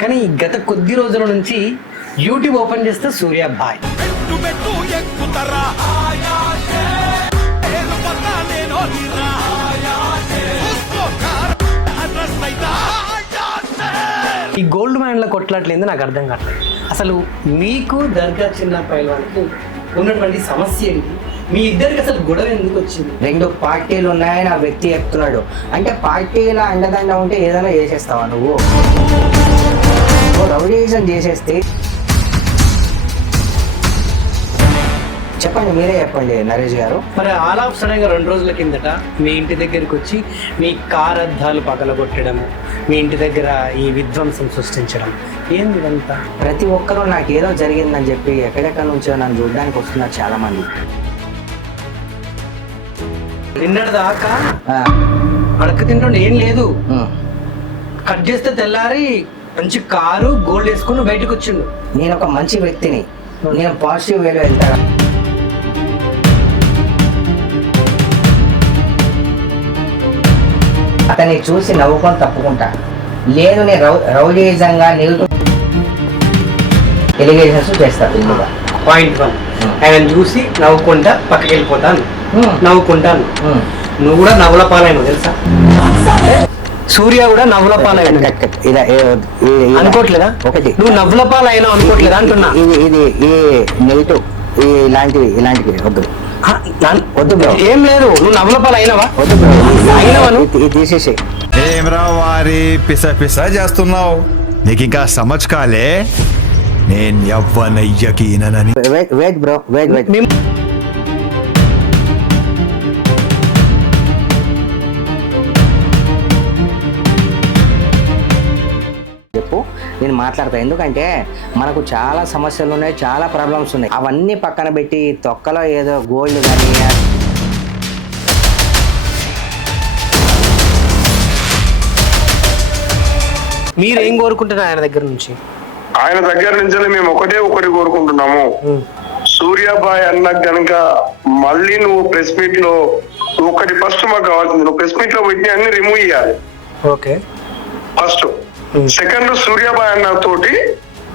కానీ గత కొద్ది రోజుల నుంచి యూట్యూబ్ ఓపెన్ చేస్తే సూర్యాబాయ్ ఈ గోల్డ్ మైన్ల కొట్లాట్లేదు నాకు అర్థం కావట్లేదు. అసలు మీకు దర్గా చిన్న పైల్వాన్కి ఉన్నటువంటి సమస్య ఏంటి? మీ ఇద్దరికి అసలు గొడవ ఎందుకు వచ్చింది? రెండు పార్టీలు ఉన్నాయని ఆ వ్యక్తి చెప్తున్నాడు. అంటే పార్టీల అండదండ ఉంటే ఏదైనా చేసేస్తావా నువ్వు? రౌడీజం చేసేస్తే చెప్పండి, మీరే చెప్పండి నరేష్ గారు. మరి ఆల్ ఆఫ్ సడన్ గా 2 రోజుల కిందట మీ ఇంటి దగ్గరికి వచ్చి మీ కార్ అద్దాలు పగలగొట్టడం, మీ ఇంటి దగ్గర ఈ విధ్వంసం సృష్టించడం ఏంది ఇదంతా? ప్రతి ఒక్కరూ నాకు ఏదో జరిగిందని చెప్పి ఎక్కడెక్కడ నుంచో నన్ను చూడడానికి వస్తున్నారు చాలా మంది. నిన్నటి దాకా అడక తింటుండే ఏం లేదు, కట్ చేస్తే తెల్లారి మంచి కారు గోల్డ్ వేసుకుని బయటకు వచ్చిండు. నేను ఒక మంచి వ్యక్తిని, నేను పాజిటివ్ వేలో వెళ్తాను. అతన్ని చూసి నవ్వుకొని తప్పుకుంటా. లేదు నేను రౌడీజంగా నెగిటివ్ ఎలిగేషన్స్ చేస్తాను. పాయింట్ 1, ఆయన చూసి నవ్వుకుంటా పక్కకి వెళ్ళిపోతాను, నవ్వుకుంటాను. నువ్వు కూడా నవ్వుల పాలైన తెలుసా? సూర్య కూడా నవ్వుల పాలైన అనుకోవట్లేదా? ఒకటి నువ్వు నవ్వుల పాలైనా అనుకోవట్లేదా అంటున్నా. ఇది నెగిటివ్ ఇలాంటివి వద్దు వద్దు బ్రో. ఏం లేదు, నువ్వు నవ్వుల పాలు అయినవా? వద్దు బ్రో, అయినవా? తీసేసి. ఏమ్రా వారి పిస పిస చేస్తున్నావు? నీకు ఇంకా సమజ్ కాలే నేను ఎవ్వనయ్యకి ఈననని. Wait bro, wait. చెప్పు, నేను మాట్లాడతా. ఎందుకంటే మనకు చాలా సమస్యలు ఉన్నాయి, చాలా ప్రాబ్లమ్స్ ఉన్నాయి. అవన్నీ పక్కన పెట్టి తొక్కలో ఏదో గోల్డ్ కానీ మీరు ఏం కోరుకుంటున్నారు ఆయన దగ్గర నుంచి? ఆయన దగ్గర నుంచి మేము ఒకటి కోరుకుంటున్నాము. సూర్యాబాయ్ అన్న కనుక మళ్ళీ నువ్వు ప్రెస్ మీట్ లో ఒకటి ఫస్ట్ మాకు కావాల్సింది, నువ్వు ప్రెస్ మీట్ లో పెట్టిన అన్ని రిమూవ్ చేయాలి. Okay, first. సెకండ్, సూర్యాబాయ్ అన్న తోటి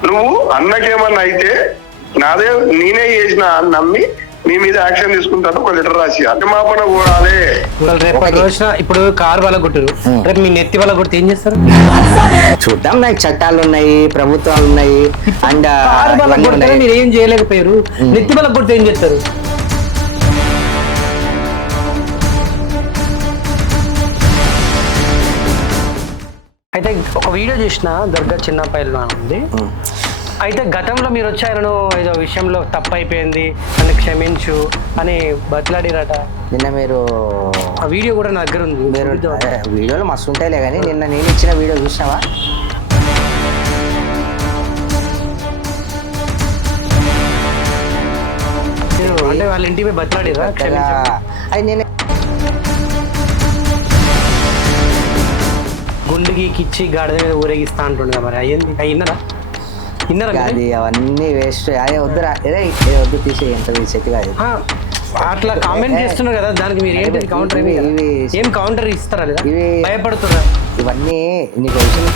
నువ్వు అన్నకేమన్నా అయితే నేనే చేసిన నమ్మి మీ మీద యాక్షన్ తీసుకుంటాను, ఒక లెటర్ రాసి అతిమాపన కూడాలి. ఇప్పుడు కారు వాళ్ళ కొట్టారు, రేపు మీ నెత్తి వాళ్ళ కొడితే ఏం చేస్తారు? చూద్దాం. నాకు చట్టాలు ఉన్నాయి, ప్రభుత్వాలు ఉన్నాయి, అండ్ మీరు ఏం చేయలేకపోయారు. నెత్తి వాళ్ళ కొడితే ఏం చేస్తారు? అయితే ఒక వీడియో చూసిన దర్గా చిన్న పైల్వాన్ ఉంది. అయితే గతంలో మీరు వచ్చారను ఏదో విషయంలో తప్పు అయిపోయింది నన్ను క్షమించు అని బతిలాడిరట. నిన్న మీరు ఆ వీడియో కూడా నా దగ్గర ఉంది. మీరు వీడియోలు మస్తు ఉంటాయిలే, కానీ నిన్న నేను ఇచ్చిన వీడియో చూసినావా? అంటే వాళ్ళ ఇంటికి పోయి బతిలాడిరా? అది నేను గుండెకి కిచ్చి గాడిద మీద ఊరేగిస్తా అంటుండగా మరి అయ్యింది అయినరా? అది అవన్నీ వేస్ట్. అదే వద్దురా, వద్దు తీసే, ఎంత సెట్ కాదు. అట్లా కామెంట్ చేస్తున్నారు కదా, దానికి మీరు ఏంటి కౌంటర్? ఏం కౌంటర్ ఇస్తారా లేదా? భయపడుతున్నా ఇవన్నీ నీకు విషయం.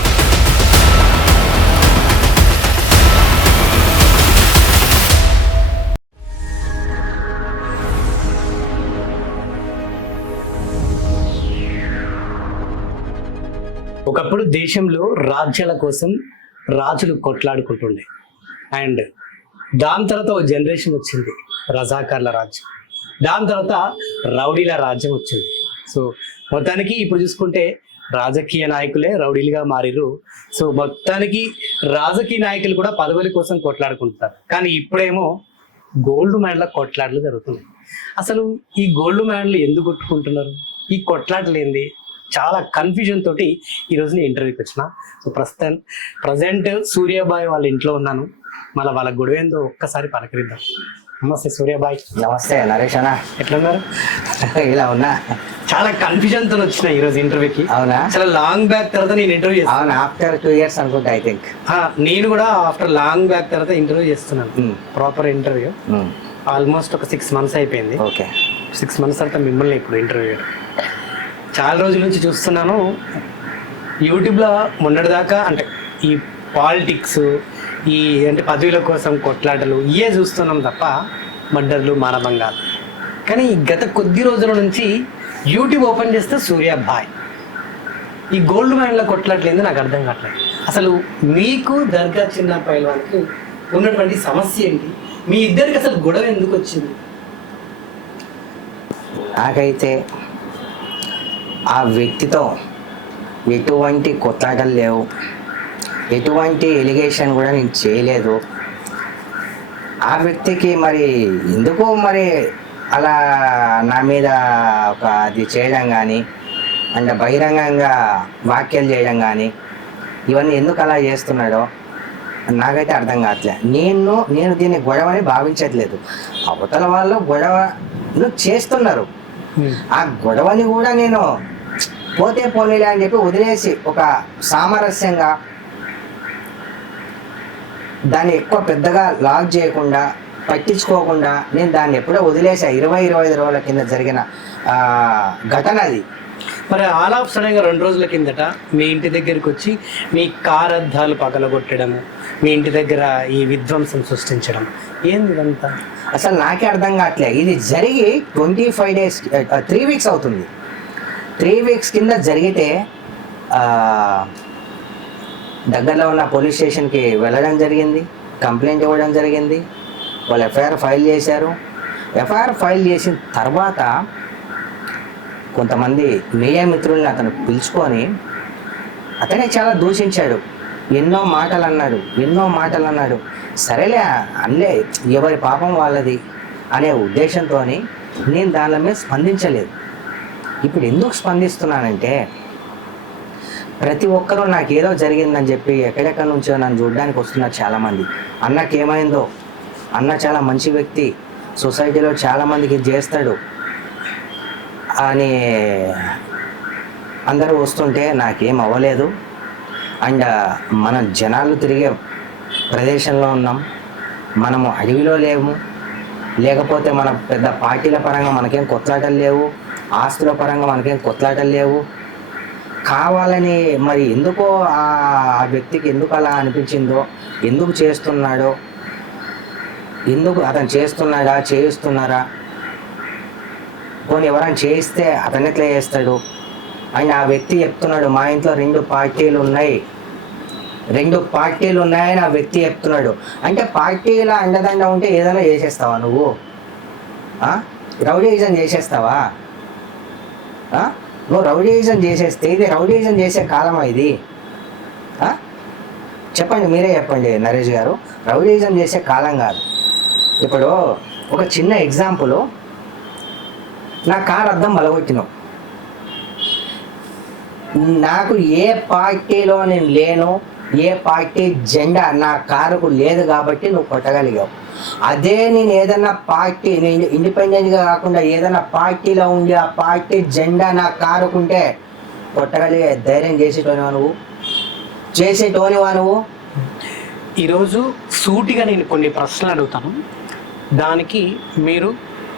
ఒకప్పుడు దేశంలో రాజ్యాల కోసం రాజులు కొట్లాడుకుంటుండే, అండ్ దాని తర్వాత ఒక జనరేషన్ వచ్చింది, రజాకార్ల రాజ్యం. దాని తర్వాత రౌడీల రాజ్యం వచ్చింది. సో మొత్తానికి ఇప్పుడు చూసుకుంటే రాజకీయ నాయకులే రౌడీలుగా మారిరు. సో మొత్తానికి రాజకీయ నాయకులు కూడా పదవుల కోసం కొట్లాడుకుంటున్నారు. కానీ ఇప్పుడేమో గోల్డ్ మెడల కొట్లాటలు జరుగుతున్నాయి. అసలు ఈ గోల్డ్ మెడలు ఎందుకు కొట్టుకుంటున్నారు? ఈ కొట్లాటలు ఏంది? చాలా కన్ఫ్యూజన్ తోటి ఈరోజు నేను ఇంటర్వ్యూకి వచ్చిన. సో ప్రజెంట్ సూర్యాబాయ్ వాళ్ళ ఇంట్లో ఉన్నాను. మళ్ళీ వాళ్ళ గొడవ ఏందో ఒక్కసారి పలకరిద్దాం. నమస్తే సూర్యాబాయ్. నమస్తే నరేష్ అన్న, ఎట్లున్నారు? ఇలా ఉన్నా. చాలా కన్ఫ్యూజన్ తో వచ్చిన ఈరోజు ఇంటర్వ్యూకి. అవునా? చాలా లాంగ్ బ్యాక్ తర్వాత నేను ఇంటర్వ్యూ చేస్తాను. ఆఫ్టర్ 2 years అనుకుంటా, ఐ థింక్. నేను కూడా ఆఫ్టర్ లాంగ్ బ్యాక్ తర్వాత ఇంటర్వ్యూ చేస్తున్నాను. ప్రాపర్ ఇంటర్వ్యూ ఆల్మోస్ట్ ఒక 6 months అయిపోయింది. ఓకే, 6 months తర్వాత మిమ్మల్ని ఇప్పుడు ఇంటర్వ్యూ చాలా రోజుల నుంచి చూస్తున్నాను యూట్యూబ్లో. మొన్నటిదాకా అంటే ఈ పాలిటిక్స్, ఈ అంటే పదవుల కోసం కొట్లాటలు ఇవే చూస్తున్నాం తప్ప మర్డర్లు, మానభంగాలు. కానీ ఈ గత కొద్ది రోజుల నుంచి యూట్యూబ్ ఓపెన్ చేస్తే సూర్యాభాయ్ ఈ గోల్డ్ మైన్ల కొట్లాట్లేదు నాకు అర్థం కావట్లేదు. అసలు మీకు దర్గా చిన్న పైల్వాన్కి ఉన్నటువంటి సమస్య ఏంటి? మీ ఇద్దరికి అసలు గొడవ ఎందుకు వచ్చింది? నాకైతే ఆ వ్యక్తితో ఎటువంటి కొట్లాటలు లేవు, ఎటువంటి ఎలిగేషన్ కూడా నేను చేయలేదు. ఆ వ్యక్తికి మరి ఎందుకు మరి అలా నా మీద ఒక అది చేయడం కానీ, అంటే బహిరంగంగా వ్యాఖ్యలు చేయడం కానీ, ఇవన్నీ ఎందుకు అలా చేస్తున్నాడో నాకైతే అర్థం కావట్లేదు. నేను దీన్ని గొడవని భావించట్లేదు. అవతల వాళ్ళు గొడవను చేస్తున్నారు. ఆ గొడవని కూడా నేను పోతే పోనీలే అని చెప్పి వదిలేసి ఒక సామరస్యంగా దాన్ని ఎక్కువ పెద్దగా లాగ్ చేయకుండా, పట్టించుకోకుండా నేను దాన్ని ఎప్పుడో వదిలేసా. 20-25 రోజుల కింద జరిగిన ఘటన అది. మరి ఆల్ ఆఫ్ సడన్గా 2 రోజుల కిందట మీ ఇంటి దగ్గరికి వచ్చి మీ కార్ అద్దాలు పగలగొట్టడము, మీ ఇంటి దగ్గర ఈ విధ్వంసం సృష్టించడం ఏంది ఇదంతా? అసలు నాకే అర్థం కావట్లేదు. ఇది జరిగి 25 days 3 weeks అవుతుంది. 3 weeks కింద జరిగితే దగ్గరలో ఉన్న పోలీస్ స్టేషన్కి వెళ్ళడం జరిగింది, కంప్లైంట్ ఇవ్వడం జరిగింది. వాళ్ళు ఎఫ్ఐఆర్ ఫైల్ చేశారు. ఎఫ్ఐఆర్ ఫైల్ చేసిన తర్వాత కొంతమంది మీడియా మిత్రుల్ని అతను పిలుచుకొని అతనే చాలా దూషించాడు, ఎన్నో మాటలు అన్నాడు. సరేలే అల్లే, ఎవరి పాపం వాళ్ళది అనే ఉద్దేశంతో నేను దాని మీద స్పందించలేదు. ఇప్పుడు ఎందుకు స్పందిస్తున్నానంటే, ప్రతి ఒక్కరూ నాకు ఏదో జరిగిందని చెప్పి ఎక్కడెక్కడి నుంచో నన్ను చూడడానికి వస్తున్నారు చాలామంది. అన్నకేమైందో, అన్న చాలా మంచి వ్యక్తి, సొసైటీలో చాలామందికి చేస్తాడు అని అందరూ వస్తుంటే నాకేం అవ్వలేదు. అండ్ మనం జనాలు తిరిగే ప్రదేశంలో ఉన్నాం, మనము అడవిలో లేము. లేకపోతే మన పెద్ద పార్టీల పరంగా మనకేం కొట్లాటలు లేవు, ఆస్తుల పరంగా మనకేం కొట్లాటలు లేవు. కావాలని మరి ఎందుకో ఆ వ్యక్తికి ఎందుకు అలా అనిపించిందో, ఎందుకు చేస్తున్నాడో, ఎందుకు అతను చేస్తున్నారా, పోనీ ఎవరైనా చేయిస్తే అతను ఎట్లా చేస్తాడు? అండ్ ఆ వ్యక్తి చెప్తున్నాడు, మా ఇంట్లో 2 పార్టీలు ఉన్నాయని ఆ వ్యక్తి చెప్తున్నాడు. అంటే పార్టీల అండదండ ఉంటే ఏదైనా చేసేస్తావా నువ్వు? రౌడీయిజం చేసేస్తావా? నువ్వు రౌడీయిజం చేసేస్తే ఇది రౌడీయిజం చేసే కాలమా ఇది? చెప్పండి, మీరే చెప్పండి నరేష్ గారు. రౌడీయిజం చేసే కాలం కాదు. ఇప్పుడు ఒక చిన్న ఎగ్జాంపుల్, నా కారు అద్దం బలగొట్టినావు, నాకు ఏ పార్టీలో నేను లేను, ఏ పార్టీ జెండా నా కారుకు లేదు కాబట్టి నువ్వు కొట్టగలిగావు. అదే నేను ఏదైనా పార్టీ, నేను ఇండిపెండెంట్గా కాకుండా ఏదైనా పార్టీలో ఉండి ఆ పార్టీ జెండా నా కారుకుంటే కొట్టగలిగే ధైర్యం చేసేటోనివా నువ్వు? ఈరోజు సూటిగా నేను కొన్ని ప్రశ్నలు అడుగుతాను, దానికి మీరు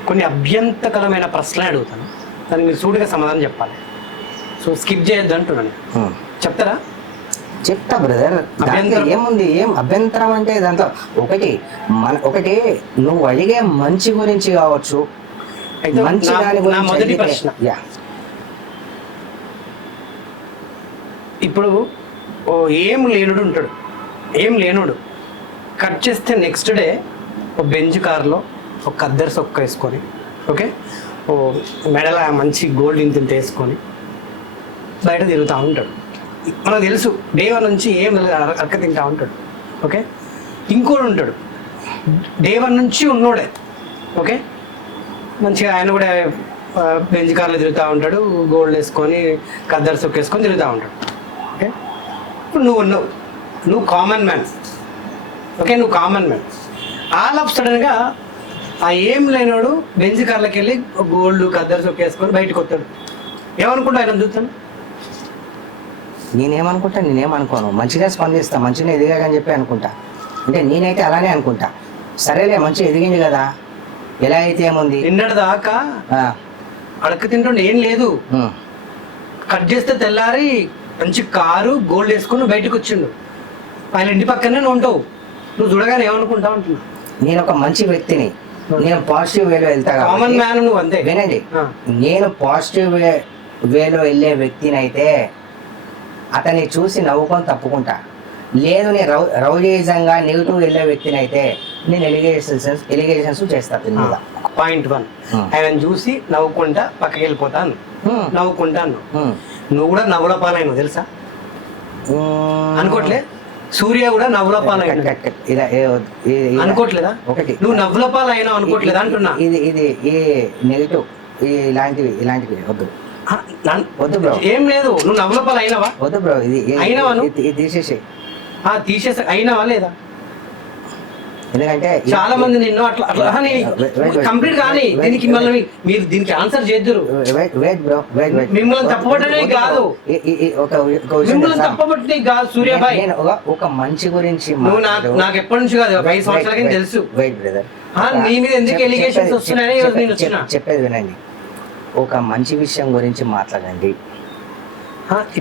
కొన్ని అభ్యంతరకరమైన ప్రశ్నలు అడుగుతాను, దానికి మీరు సూటిగా సమాధానం చెప్పాలి. సో స్కిప్ చేయొద్దు అంటున్నాను. చెప్తారా? చెప్తా బ్రదర్. ఏముంది, ఏం అభ్యంతరం అంటే దాంట్లో ఒకటి నువ్వు అడిగే మంచి గురించి కావచ్చు, మంచి దాని గురించి. మొదటి ప్రశ్న, ఇప్పుడు ఏం లేనుడు కట్ చేస్తే నెక్స్ట్ డే ఒక బెంజ్ కార్లో ఒక ఖద్దరు సొక్క వేసుకొని, ఓకే, ఓ మెడల మంచి గోల్డ్ ఇంత వేసుకొని బయట తిరుగుతూ ఉంటాడు. మనకు తెలుసు డే 1 నుంచి ఏం అక్క తింటా ఉంటాడు. ఓకే, ఇంకోడు ఉంటాడు డే 1 నుంచి ఉన్నోడే, ఓకే, మంచిగా ఆయన కూడా బెంజ్ కార్లో తిరుగుతూ ఉంటాడు, గోల్డ్ వేసుకొని ఖద్దరు సొక్క వేసుకొని తిరుగుతూ ఉంటాడు. ఓకే, ఇప్పుడు నువ్వు కామన్ మ్యాన్. ఓకే, నువ్వు కామన్ మ్యాన్. ఆల్ ఆఫ్ సడన్గా ఆ ఏం లేనోడు బెంజ్ కార్లోకి వెళ్ళి గోల్డ్ ఖద్దరు సొక్క వేసుకొని బయటకు వస్తాడు. ఏమనుకుంటా ఆయన చూస్తాను? నేనేమనుకోను, మంచిగా స్పందిస్తా, మంచిగా ఎదిగాగని చెప్పి అనుకుంటా. అంటే నేనైతే అలానే అనుకుంటా. సరేలే, మంచిగా ఎదిగింది కదా, ఎలా అయితే ఏముంది. నిన్నటి దాకా అడక తింటుండే ఏం లేదు, కట్ చేస్తే తెల్లారి మంచి కారు గోల్డ్ వేసుకుని బయటకు వచ్చిండు. ఆయన ఇంటి పక్కనే నువ్వు ఉంటావు, నువ్వు చూడగానే ఏమనుకుంటావు అంటున్నా. నేను ఒక మంచి వ్యక్తిని, నేను పాజిటివ్ వేలో వెళ్తా కాబట్టి- కామన్ మ్యాన్ నువ్వు అంతే. వినండి, ఆ. నేను పాజిటివ్ వేలో వెళ్ళే వ్యక్తిని అయితే అతన్ని చూసి నవ్వుకొని తప్పుకుంటా. లేదు నేను రౌడీజంగా నెగిటివ్ వెళ్ళే వ్యక్తిని అయితే నేను ఎలిగేషన్స్ చేస్తా అతని మీద. పాయింట్ 1, ఆయన చూసి నవ్వుకుంటా పక్కకి వెళ్ళిపోతాను, నవ్వుకుంటాను. నువ్వు కూడా నవ్వుల పాలైన తెలుసా? అనుకోవట్లే? సూర్య కూడా నవ్వుల పాలైన అనుకోవట్లేదా? ఒకటి నువ్వు నవ్వుల పాలైనా అనుకోవట్లేదా అంటున్నా. ఇది ఈ నెగిటివ్ ఇలాంటివి వద్దు వద్దు బ్రో. ఏం లేదు, నువ్వు నవ్వుల పాలు అయినావా? వద్దు బ్రో, అయినావా నువ్వు? ఇది తీసేసి. తీసేసి అయినావా లేదా? ఎందుకంటే చాలా మంది నిన్ను అట్లా కంప్లీట్ కానీ దీనికి మళ్ళీ మీరు దీనికి ఆన్సర్ చేద్దరు. మిమ్మల్ని తప్పబట్టనే కాదు, మిమ్మల్ని తప్పబట్టనే కాదు సూర్యబాయ్. ఒక మంచి గురించి నువ్వు నాకు ఎప్పటి నుంచి కాదు, 5 సంవత్సరాల కింద తెలుసు. నీ మీద ఎందుకు ఎలిగేషన్స్ వస్తున్నాయని నేను వచ్చిన. చెప్పేది వినండి, ఒక మంచి విషయం గురించి మాట్లాడండి.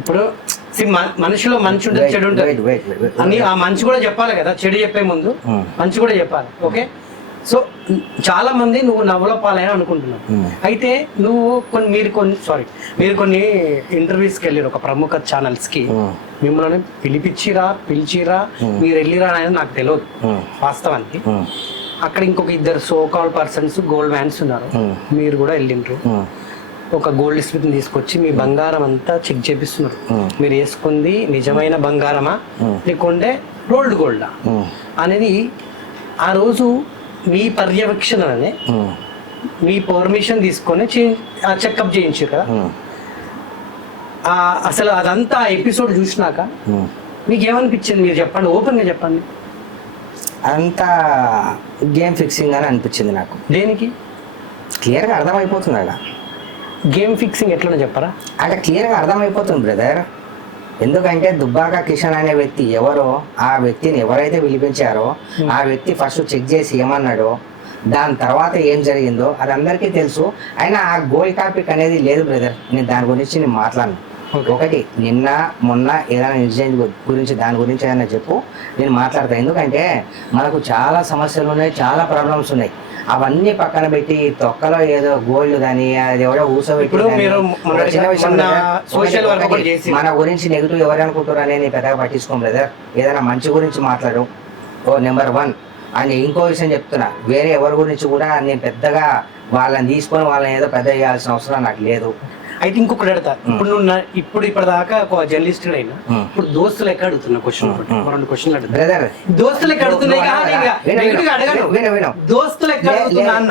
ఇప్పుడు మనిషిలో మంచి ఉంటుంది, చెడు ఉంటుంది అని ఆ మంచి కూడా చెప్పాలి కదా, చెడు చెప్పే ముందు మంచి కూడా చెప్పాలి. ఓకే, సో చాలా మంది నువ్వు నవ్వుల పాలైన అనుకుంటున్నావు. అయితే నువ్వు మీరు కొన్ని ఇంటర్వ్యూస్కి వెళ్ళారు ఒక ప్రముఖ ఛానల్స్ కి, మిమ్మల్ని పిలిచిరా మీరు వెళ్ళిరా అనేది నాకు తెలియదు వాస్తవానికి. అక్కడ ఇంకొక 2 so called persons gold mans ఉన్నారు, మీరు కూడా వెళ్ళిండ్రు. ఒక గోల్డ్ స్మిత్ తీసుకొచ్చి మీ బంగారం అంతా చెక్ చేపిస్తున్నారు. మీరు వేసుకుంది నిజమైన బంగారమా లేకుంటే గోల్డా అనేది ఆ రోజు మీ పర్యవేక్షణనే మీ పర్మిషన్ తీసుకొని చెకప్ చేయించారు కదా. అసలు అదంతా ఎపిసోడ్ చూసినాక మీకు ఏమనిపించింది? మీరు చెప్పండి, ఓపెన్ గా చెప్పండి. అంతా గేమ్ ఫిక్సింగ్ అని అనిపించింది నాకు. దేనికి? క్లియర్గా అర్థమైపోతుంది అలా. గేమ్ ఫిక్సింగ్ ఎట్లా చెప్పరా? అంటే క్లియర్గా అర్థమైపోతుంది బ్రదర్. ఎందుకంటే దుబ్బాక కిషన్ అనే వ్యక్తి ఎవరో, ఆ వ్యక్తిని ఎవరైతే పిలిపించారో ఆ వ్యక్తి ఫస్ట్ చెక్ చేసి ఏమన్నాడో, దాని తర్వాత ఏం జరిగిందో అది అందరికీ తెలుసు. అయినా ఆ గోల్డ్ టాపిక్ అనేది లేదు బ్రదర్, నేను దాని గురించి నేను మాట్లాడను. ఒకటి నిన్న మొన్న ఏదైనా ఇన్సిడెంట్ గురించి దాని గురించి ఏదైనా చెప్పు, నేను మాట్లాడతాను. ఎందుకంటే మనకు చాలా సమస్యలు ఉన్నాయి, చాలా ప్రాబ్లమ్స్ ఉన్నాయి. అవన్నీ పక్కన పెట్టి తొక్కలో ఏదో గోల్డ్ కానీ అది ఎవరో ఊసబెట్టి మన గురించి నెగిటివ్ ఎవరు అనుకుంటారు అనేది పెద్దగా పట్టించుకోం బ్రదర్. ఏదైనా మంచి గురించి మాట్లాడు, నెంబర్ 1. అండ్ ఇంకో విషయం చెప్తున్నా, వేరే ఎవరి గురించి కూడా నేను పెద్దగా వాళ్ళని తీసుకొని వాళ్ళని ఏదో పెద్ద చేయాల్సిన అవసరం నాకు లేదు. అయితే ఇంకొకటి అడతా, ఇప్పుడు ఇప్పటిదాకా ఒక జర్నలిస్ట్ అయినా ఇప్పుడు దోస్తులు ఎక్కడ అడుగుతున్నా క్వశ్చన్, 2 క్వశ్చన్లు అడుగుతా. దోస్తులు ఎక్కడ అడుగుతున్నాయి? దోస్తులు ఎక్కడ అడుగుతున్నా అన్న.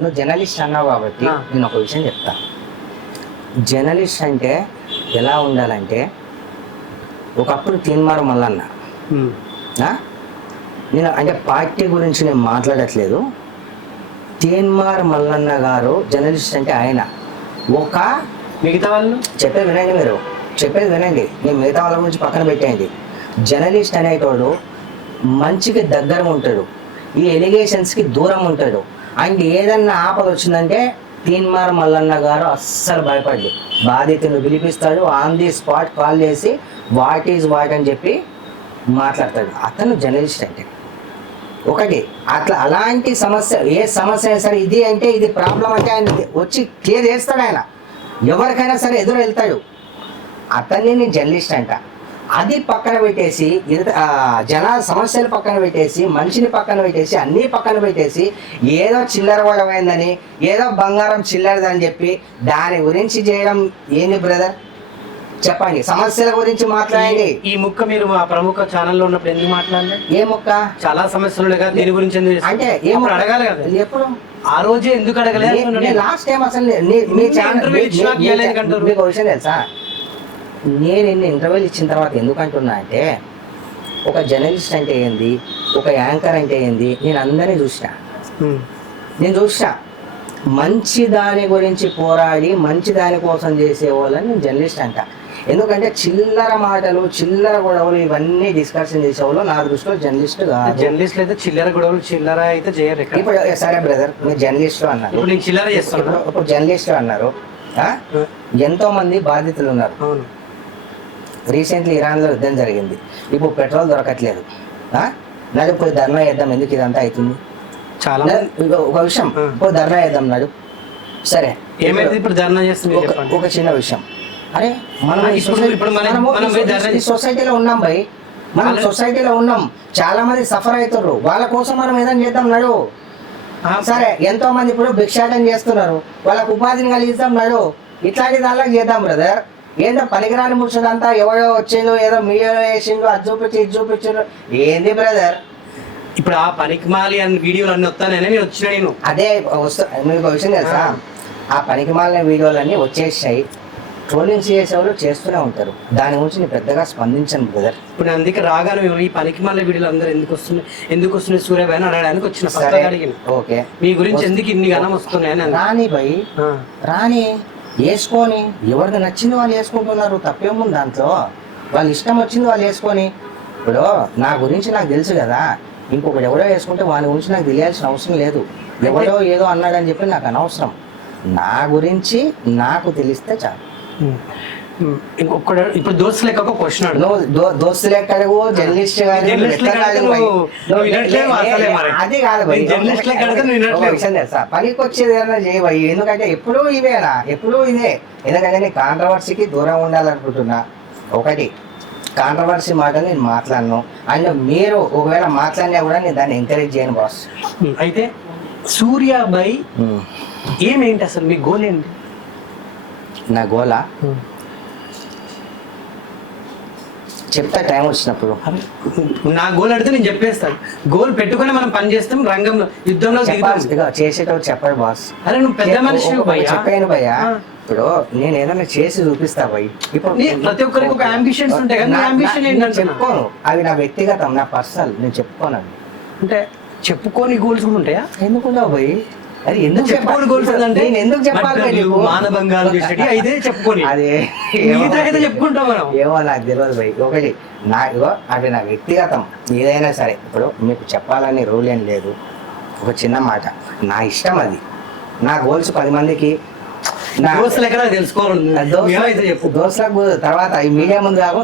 నువ్వు జర్నలిస్ట్ అన్నావు కాబట్టి నేను ఒక విషయం చెప్తా. జర్నలిస్ట్ అంటే ఎలా ఉండాలంటే, ఒకప్పుడు తీన్మార్ మల్లన్న, నేను అంటే పార్టీ గురించి నేను మాట్లాడట్లేదు. తీన్మార్ మల్లన్న గారు జర్నలిస్ట్ అంటే ఆయన. ఒక మిగతా వాళ్ళు చెప్పేది వినండి, మీరు చెప్పేది వినండి, నేను మిగతా వాళ్ళ గురించి పక్కన పెట్టేయండి. జర్నలిస్ట్ అనేటోడు మంచికి దగ్గర ఉంటాడు, ఈ ఎలిగేషన్స్కి దూరం ఉంటాడు. అండ్ ఏదన్నా ఆపద వచ్చిందంటే తీన్మార్ మల్లన్న గారు అస్సలు భయపడ్డు, బాధితులను పిలిపిస్తాడు, ఆన్ ది స్పాట్ కాల్ చేసి వాట్ ఈజ్ వాట్ అని చెప్పి మాట్లాడతాడు. అతను జర్నలిస్ట్ అంటే. ఒకటి అట్లా అలాంటి సమస్య, ఏ సమస్య అయినా సరే ఇది అంటే ఇది ప్రాబ్లం అంటే ఆయన వచ్చి క్లియర్ చేస్తాడు. ఆయన ఎవరికైనా సరే ఎదురు వెళ్తాడు. అతన్ని నేను జర్నలిస్ట్ అంట. అది పక్కన పెట్టేసి జనాల సమస్యలు పక్కన పెట్టేసి, మనిషిని పక్కన పెట్టేసి, అన్నీ పక్కన పెట్టేసి ఏదో చిల్లర పడమైందని, ఏదో బంగారం చిల్లరదని చెప్పి దాని గురించి చేయడం ఏంది బ్రదర్? చెప్పండి, సమస్యల గురించి మాట్లాడండి. ఈ ముక్క మీరు మా ప్రముఖ ఛానల్లో ఉన్నప్పుడు ఎందుకు మాట్లాడలే? ఏ ముక్క? చాలా సమస్యలు ఉన్నాయి కదా, దీని గురించి ఎందుకు అంటే అడగాలి కదా. ఎప్పుడు ఆ రోజే ఎందుకు అడగలేదు? లాస్ట్ టైం అసలు మీ ఛానల్ మీకు విషయం తెలుసా? నేను ఎన్ని ఇంటర్వ్యూలు ఇచ్చిన తర్వాత ఎందుకంటున్నా అంటే, ఒక జర్నలిస్ట్ అంటే ఏంది, ఒక యాంకర్ అంటే ఏంది, నేను అందరినీ చూసా. మంచి దాని గురించి పోరాడి మంచి దాని కోసం చేసేవాళ్ళని నేను జర్నలిస్ట్ అంట. ఎందుకంటే చిల్లర మాటలు, చిల్లర గొడవలు ఇవన్నీ డిస్కషన్ చేసేవాళ్ళు నా దృష్టిలో జర్నలిస్ట్ కాదు. జర్నలిస్టులు అయితే చిల్లర గొడవలు చిల్లర అయితే చేయరు. ఇప్పుడు సరే బ్రదర్, మీరు జర్నలిస్ట్ అన్నారు, ఇప్పుడు జర్నలిస్ట్ అన్నారు, ఎంతో మంది బాధితులు ఉన్నారు. రీసెంట్లీ ఇరాన్లో యుద్ధం జరిగింది, ఇప్పుడు పెట్రోల్ దొరకట్లేదు. నడు పోయి ధర్నా చేద్దాం, ఎందుకు ఇదంతా అవుతుంది? చాలా ఒక విషయం, పోయి ధర్నా చేద్దాం నడు. సరే ఏమైతే ఇప్పుడు ధర్నా చేస్తుంది ఒక చిన్న విషయం, అరే మనం ఈ సొసైటీలో ఉన్నాం భయ్, మనం సొసైటీలో ఉన్నాం, చాలా మంది సఫర్ అవుతారు, వాళ్ళ కోసం మనం ఏదైనా చేద్దాం నడు. సరే ఎంతో మంది ఇప్పుడు భిక్షాటం చేస్తున్నారు, వాళ్ళకు ఉపాధిని కలిగిస్తాం నడు. ఇట్లాంటి దానిలో చేద్దాం బ్రదర్. ఏందో పనికిరాని ముచ్చదంతా ఎవడో వచ్చిందో ఏదో మీడియాలో వేసిందో అది చూపించి ఇది చూపించారు, ఏంది బ్రదర్? ఇప్పుడు ఆ పనికిమాలి అన్న వీడియోలు అన్ని వస్తానని నేను వచ్చిన నేను అదే మీకు ఒక విషయం తెలుసా, ఆ పనికిమాలిన వీడియోలన్నీ వచ్చేసాయి, ట్రోలింగ్స్ చేసేవాళ్ళు చేస్తూనే ఉంటారు, దాని గురించి నేను పెద్దగా స్పందించను బ్రదర్. ఇప్పుడు అందుకే రాగానే ఈ పనికిమాలిన వీడియోలు అందరూ ఎందుకు వస్తున్నాయి సూర్యబాయ్ అని అడగడానికి వచ్చిన అడిగిన. ఓకే, మీ గురించి ఎందుకు ఇన్ని గణం వస్తున్నాయని. రాని భయ్ రాని, వేసుకొని ఎవరికి నచ్చింది వాళ్ళు వేసుకుంటున్నారు, తప్పేముంది దాంట్లో? వాళ్ళ ఇష్టం వచ్చింది వాళ్ళు వేసుకొని. ఇప్పుడు నా గురించి నాకు తెలుసు కదా, ఇంకొకటి ఎవడో వేసుకుంటే వాని గురించి నాకు తెలియాల్సిన అవసరం లేదు. ఎవడో ఏదో అన్నాడని చెప్పి నాకు అనవసరం, నా గురించి నాకు తెలిస్తే చాలు. ఇప్పుడు దోస్తు లెక్క ఒక క్వశ్చన్ అడుగు. దోస్తు లెక్క అడుగు, జర్నలిస్ట్ అది కాదు విషయం తెలుసా, పనికి వచ్చేది ఏదైనా చేయబోయి, ఎందుకంటే ఎప్పుడూ ఇవేనా, ఎప్పుడూ ఇదే. ఎందుకంటే నేను కాంట్రవర్సీకి దూరం ఉండాలనుకుంటున్నా. ఒకటి, కాంట్రవర్సీ మాటలు నేను మాట్లాడను, అండ్ మీరు ఒకవేళ మాట్లాడినా కూడా నేను దాన్ని ఎంకరేజ్ చేయను బాస్. అయితే సూర్యాబాయ్ ఏమేంటి అసలు, మీ గోల్ ఏంటి? నా గోలా చెప్తా టైం వచ్చినప్పుడు. నా గోల్ అడితే నేను చెప్పేస్తాను, గోల్ పెట్టుకుని మనం పని చేస్తాం, రంగంలో యుద్ధంలో చేసేటప్పుడు చెప్పాడు బాస్. అరే నువ్వు పెద్ద మనిషి చెప్పాను భయ్యా, ఇప్పుడు నేను ఏదైనా చేసి చూపిస్తా భయ్. ఇప్పుడు ప్రతి ఒక్కరికి ఒక అంబిషన్స్ ఉంటాయి కదా, అంబిషన్ ఏంటంటే చెప్పుకోను, అవి నా వ్యక్తిగతం, నా పర్సనల్, నేను చెప్పుకోను అవి. అంటే చెప్పుకోని గోల్స్ కూడా ఉంటాయా? ఎందుకుంటావు భయ్? అది ఎందుకు చెప్పుకోని గోల్స్ అంటే ఎందుకు చెప్పాలి? మానభంగాలు చేసేటి అయితే చెప్పుకొని, అదే చెప్పుకుంటాం మనం. ఏమో నాకు తెలియదు భయ్. ఒకటి అవి నా వ్యక్తిగతం, ఏదైనా సరే. ఇప్పుడు మీకు చెప్పాలని రూల్ ఏం లేదు, ఒక చిన్న మాట, నా ఇష్టం అది. నా గోల్స్ 10 మందికి దోస్తులకు తర్వాత ఈ మీడియా ముందు కాకు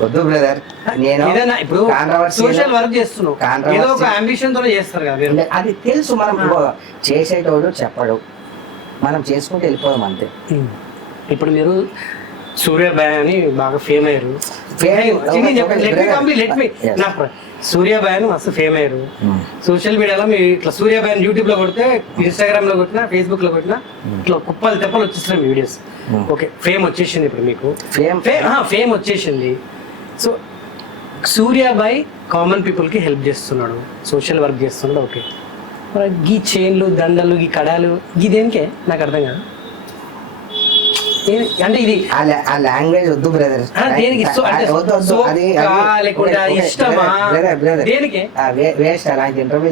వద్దు బ్రదర్. నేను ఇప్పుడు సోషల్ వర్క్ చేస్తున్నాను, ఏదో ఒక అంబిషన్ తో చేస్తారు కదా, అది తెలుసు. మనం చేసేటోడు చెప్పడు, మనం చేసుకుంటూ వెళ్ళిపోదాం అంతే. ఇప్పుడు మీరు సూర్యాబాయ్ అని బాగా ఫేమ్ అయ్యారు, సూర్యాబాయ్ అని మస్తు ఫేమ్ అయ్యారు సోషల్ మీడియాలో. మీరు ఇట్లా సూర్యాబాయ్ అని యూట్యూబ్ లో కొడితే, ఇన్స్టాగ్రామ్ లో కొట్టినా, ఫేస్బుక్ లో కొట్టినా ఇట్లా కుప్పలు తెప్పలు వచ్చేస్తున్నాయి మీ వీడియోస్. ఓకే, ఫేమ్ వచ్చేసింది ఇప్పుడు మీకు, ఫేమ్ వచ్చేసింది. సో సూర్యాబాయ్ కామన్ పీపుల్ కి హెల్ప్ చేస్తున్నాడు, సోషల్ వర్క్ చేస్తున్నాడు. ఓకే, గీ చైన్లు, దండలు, గీ కడాలు, గీ దేనికే నాకు అర్థం కాదు. అంటే ఇది ఆ లాంగ్వేజ్ వద్దు బ్రదర్. వేస్ట్ అలాంటి ఇంటర్వ్యూ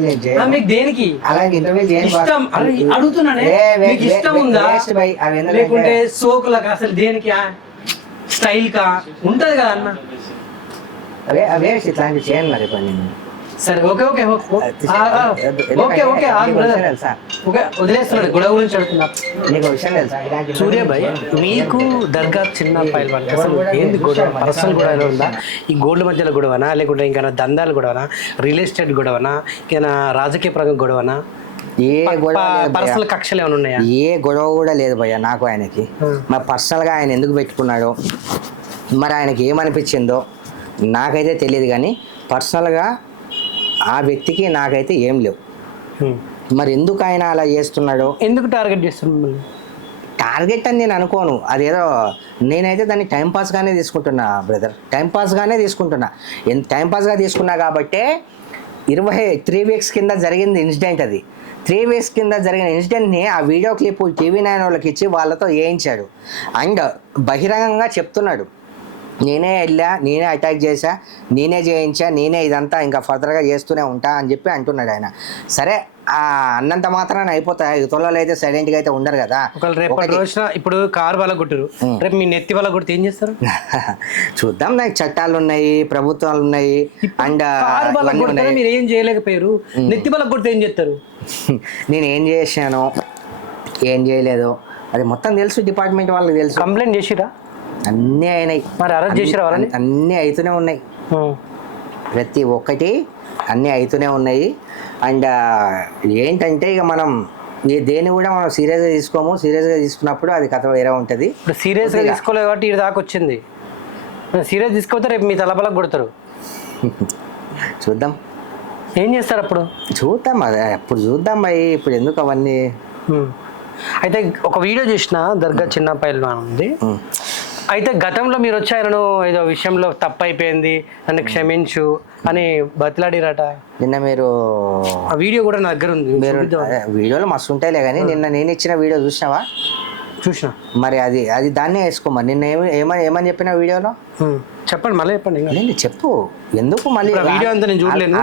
దేనికి అలాంటి ఇంటర్వ్యూ అడుగుతున్నానే, ఇష్టం ఉందా లేకుంటే సోకులకా, అసలు దేనికి, స్టైల్ కా ఉంటది కదా అన్న. అవే ఇట్లాంటివి చేయండి మరి పని. సరే ఓకే ఓకే ఓకే ఓకే వదిలేస్తున్నాడు, గొడవ గురించి అడుగుతున్నా. నీకు విషయం తెలుసా, సూర్యాబాయ్ మీకు దర్గా చిన్న పైల్వాన్ అసలు ఏంది గొడవ? పర్సనల్ గొడవ ఉందా? ఈ గోల్డ్ మధ్యలో గొడవనా, లేకుంటే ఇంకా దందాలు గొడవనా, రియల్ ఎస్టేట్ గొడవనా, ఇంకా రాజకీయ పరంగా గొడవనా, ఏ గొడవ పర్సనల్ కక్షలు ఏమైనా ఉన్నాయా? ఏ గొడవ కూడా లేదు భయ్య నాకు ఆయనకి. మరి పర్సనల్గా ఆయన ఎందుకు పెట్టుకున్నాడో, మరి ఆయనకి ఏమనిపించిందో నాకైతే తెలియదు, కానీ పర్సనల్గా ఆ వ్యక్తికి నాకైతే ఏం లేవు. మరి ఎందుకు ఆయన అలా చేస్తున్నాడో, ఎందుకు టార్గెట్ చేస్తున్నాడు? టార్గెట్ అని నేను అనుకోను, అదేదో నేనైతే దాన్ని టైంపాస్గానే తీసుకుంటున్నా బ్రదర్, టైంపాస్గానే తీసుకుంటున్నా. టైంపాస్గా తీసుకున్నా కాబట్టే 3 వీక్స్ కింద జరిగింది ఇన్సిడెంట్. అది 3 వీక్స్ కింద జరిగిన ఇన్సిడెంట్ని ఆ వీడియో క్లిప్ TV9 వాళ్ళకి ఇచ్చి వాళ్ళతో వేయించాడు. అండ్ బహిరంగంగా చెప్తున్నాడు, నేనే వెళ్ళా, నేనే అటాక్ చేశా, నేనే చేయించా, నేనే ఇదంతా ఇంకా ఫర్దర్గా చేస్తూనే ఉంటా అని చెప్పి అంటున్నాడు ఆయన. సరే ఆ అన్నంత మాత్రాన అయిపోతాయి, యువతలో అయితే సైలెంట్గా అయితే ఉండరు కదా. ఇప్పుడు కారు వల్ల కొట్టారు, రేపు మీ నెత్తి వల్ల కొడితే ఏం చేస్తారు? చూద్దాం, నాకు చట్టాలు ఉన్నాయి, ప్రభుత్వాలు ఉన్నాయి, అండ్ మీరు ఏం చేయలేకపోయారు, నెత్తి వల్ల కొడితే ఏం చేస్తారు? నేను ఏం చేశాను, ఏం చేయలేదు, అది మొత్తం తెలుసు, డిపార్ట్మెంట్ వాళ్ళకి తెలుసు. కంప్లైంట్ చేసిరా? అన్నీ అయినాయి. మరి అరెస్ట్ చేసిరా వాళ్ళని? అన్నీ అవుతూనే ఉన్నాయి, ప్రతి ఒక్కటి అన్నీ అవుతూనే ఉన్నాయి. అండ్ ఏంటంటే ఇక మనం దేన్ని కూడా మనం సీరియస్గా తీసుకోము. సీరియస్గా తీసుకున్నప్పుడు అది కథ వేరే ఉంటుంది. ఇప్పుడు సీరియస్గా తీసుకోలేదు కాబట్టి ఇది దాకా వచ్చింది. సీరియస్ తీసుకోతే రేపు మీ తలబలకు కొడతారు. చూద్దాం ఏం చేస్తారు అప్పుడు. చూద్దాం, అదే అప్పుడు చూద్దాం భయ్, ఇప్పుడు ఎందుకు అవన్నీ. అయితే ఒక వీడియో చూసిన దర్గా చిన్న పైలు ఉంది. అయితే గతంలో మీరు వచ్చి ఆయనను ఏదో విషయంలో తప్పు అయిపోయింది నన్ను క్షమించు అని బతిలాడిరట. నిన్న మీరు ఆ వీడియో కూడా నా దగ్గర ఉంది. మీరు వీడియోలు మస్తు ఉంటాయిలే కానీ నిన్న నేను ఇచ్చిన వీడియో చూసినావా? చూసిన. మరి అది దాన్నే వేసుకోమని నిన్న ఏమని చెప్పిన వీడియోలో చెప్పండి, మళ్ళీ చెప్పండి. నేను చెప్పు ఎందుకు మళ్ళీ వీడియో అంతా నేను చూడలేను.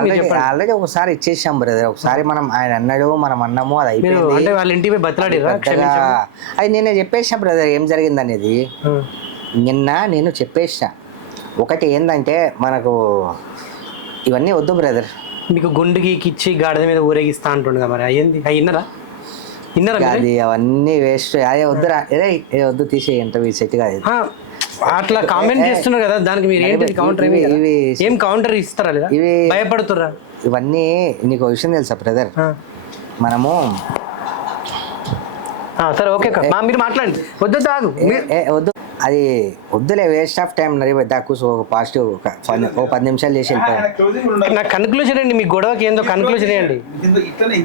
ఆల్రెడీ ఒకసారి ఇచ్చేసాం బ్రదర్. ఒకసారి మనం ఆయన అన్నాడు, మనం అన్నాము, అది అయిపోయింది. అంటే వాళ్ళ ఇంటికి బతిలాడిరా? అది నేనే చెప్పేసా బ్రదర్ ఏం జరిగింది అనేది. నిన్న నేను చెప్పేసా. ఒకటి ఏంటంటే మనకు ఇవన్నీ వద్దు బ్రదర్. మీకు గుండుకి కిచ్చి గాడిద మీద ఊరేగిస్తా అంటుండగా మరి అయ్యింది అయినరా? అది అవన్నీ వేస్ట్. అదే వద్దురా, వద్దు తీసే ఇంటర్వ్యూ సెట్ కాదు. అట్లా కామెంట్ చేస్తున్నారు కదా, దానికి మీరు ఏంటి కౌంటర్? ఏం కౌంటర్ ఇస్తారా లేదా? ఇవి భయపడుతుర్రా? ఇవన్నీ నీకు విషయం తెలుసా బ్రదర్? మనము సరే ఓకే మీరు మాట్లాడండి. వద్దు తాగు వద్దు, అది వద్దులే, వేస్ట్ ఆఫ్ టైం. కూర్చో, ఒక పాజిటివ్ ఒక 10 నిమిషాలు చేసి వెళ్ళిపోయాను. నా కన్క్లూజన్ అండి, మీ గొడవకి ఏందో కన్క్లూజన్ ఏంటి?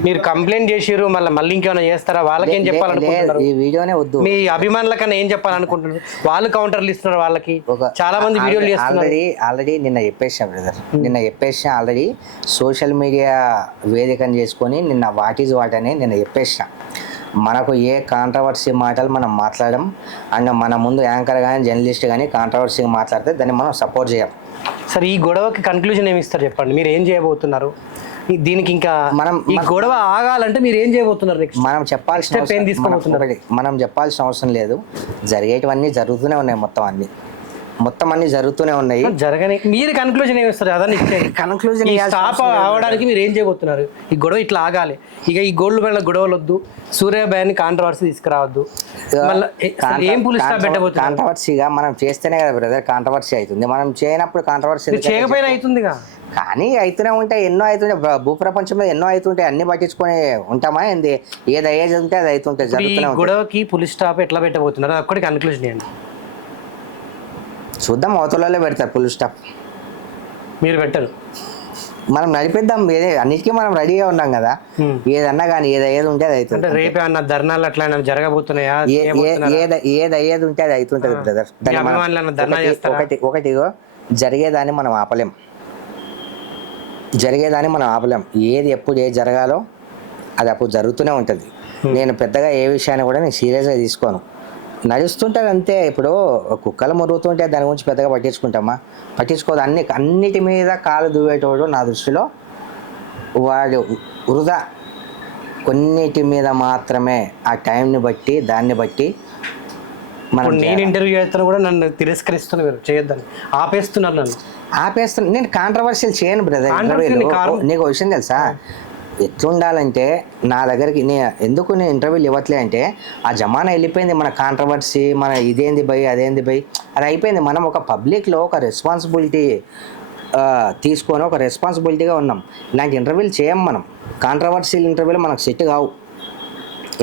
మీరు కంప్లైంట్ చేసిరు, మళ్ళీ ఇంకేమైనా చేస్తారా? వాళ్ళకి ఏం చెప్పాలనుకుంటున్నారు? ఈ వీడియోనే వద్దు. మీ అభిమానులకన్నా ఏం చెప్పాలనుకుంటున్నారు? వాళ్ళు కౌంటర్లు ఇస్తున్నారు వాళ్ళకి. చాలా మంది వీడియోలు చేస్తున్నారు. ఆల్రెడీ నిన్న చెప్పేసాం బ్రదర్, నిన్న చెప్పేసా. ఆల్రెడీ సోషల్ మీడియా వేదికను చేసుకొని నిన్న వాట్ ఈజ్ వాట్ అని నిన్న చెప్పేసా. మనకు ఏ కాంట్రవర్సీ మాటలు మనం మాట్లాడడం. అండ్ మన ముందు యాంకర్ కానీ జర్నలిస్ట్ కానీ కాంట్రవర్సీగా మాట్లాడితే దాన్ని మనం సపోర్ట్ చేయం. సరే ఈ గొడవకి కన్క్లూజన్ ఏమి ఇస్తారు చెప్పండి? మీరు ఏం చేయబోతున్నారు దీనికి? ఇంకా ఈ గొడవ ఆగాలంటే మీరు ఏం చేయబోతున్నారు? మనం చెప్పాల్సిన అవసరం లేదు. జరిగేటివన్నీ జరుగుతూనే ఉన్నాయి, మొత్తం అన్ని జరుగుతూనే ఉన్నాయి. జరగని మీరు కన్క్లూజన్ ఏమి ఇస్తారు? అదని కన్క్లూజన్ స్టాప్ అవడానికి మీరు ఏం చేయబోతున్నారు? ఈ గొడవ ఇట్లా ఆగాలి, ఇక ఈ గోల్డ్ మెడల్ గొడవలు వద్దు, సూర్యాబాయిని కాంట్రవర్సీ తీసుకురావద్దు, ఏం పులి స్టాప్ పెట్టబోతున్నారు? కాంట్రవర్సీగా మనం చేస్తేనే కదా బ్రదర్ కాంట్రవర్సీ అవుతుంది. మనం చేయనప్పుడు కాంట్రవర్సీ చేయకపోయినా అవుతుందిగా. కానీ అవుతూనే ఉంటాయి, ఎన్నో అవుతుంటాయి. భూప్రపంచంలో ఎన్నో అవుతుంటాయి, అన్ని పట్టించుకొని ఉంటామా? ఏంది ఏది అయ్యేది ఉంటే అది అవుతుంటాయి, జరుగుతూనే. గొడవకి పులి స్టాప్ ఎట్లా పెట్టబోతున్నారు అక్కడికి కన్క్లూజన్ ఏంటి? చూద్దాం, అవతలలో పెడతారు ఫుల్ స్టాప్. మీరు పెట్టరు, మనం నడిపిద్దాం. అన్నిటికీ మనం రెడీగా ఉన్నాం కదా. ఏదన్నా కానీ ఏది ఉంటే అది అవుతుంది. రేపే అన్న ధర్నాలు అట్లా జరగబోతున్నాయా? ఏది అయ్యేది ఉంటే అది అవుతుంటది బ్రదర్. ఒకటి జరిగేదాన్ని మనం ఆపలేం. ఏది ఎప్పుడు ఏది జరగాలో అది అప్పుడు జరుగుతూనే ఉంటుంది. నేను పెద్దగా ఏ విషయాన్ని కూడా నేను సీరియస్గా తీసుకోను, నడుస్తుంటుంది అంతే. ఇప్పుడు కుక్కలు మురుగుతుంటే దాని గురించి పెద్దగా పట్టించుకోదు. అన్నిటి మీద కాలు దువ్వేటోడు నా దృష్టిలో వాడు వృధా. కొన్నిటి మీద మాత్రమే ఆ టైంని బట్టి దాన్ని బట్టి మనం. నేను ఇంటర్వ్యూ చేస్తాను కూడా నన్ను తిరస్కరిస్తున్నారు, చేయొద్దని ఆపేస్తున్నారు. నేను కాంట్రవర్షియల్ చేయను బ్రదర్. నీకు విషయం తెలుసా? ఎట్లుండాలంటే నా దగ్గరికి ఎందుకు నేను ఇంటర్వ్యూలు ఇవ్వట్లే అంటే ఆ జమానా వెళ్ళిపోయింది. మన కాంట్రవర్సీ, మన ఇదేంది భయ్ అదేంది భయ్ అది అయిపోయింది. మనం ఒక పబ్లిక్లో ఒక రెస్పాన్సిబిలిటీ తీసుకొని ఒక రెస్పాన్సిబిలిటీగా ఉన్నాం. ఇలాంటి ఇంటర్వ్యూలు చేయం మనం. కాంట్రవర్సీలు ఇంటర్వ్యూలు మనకు సెట్ కావు.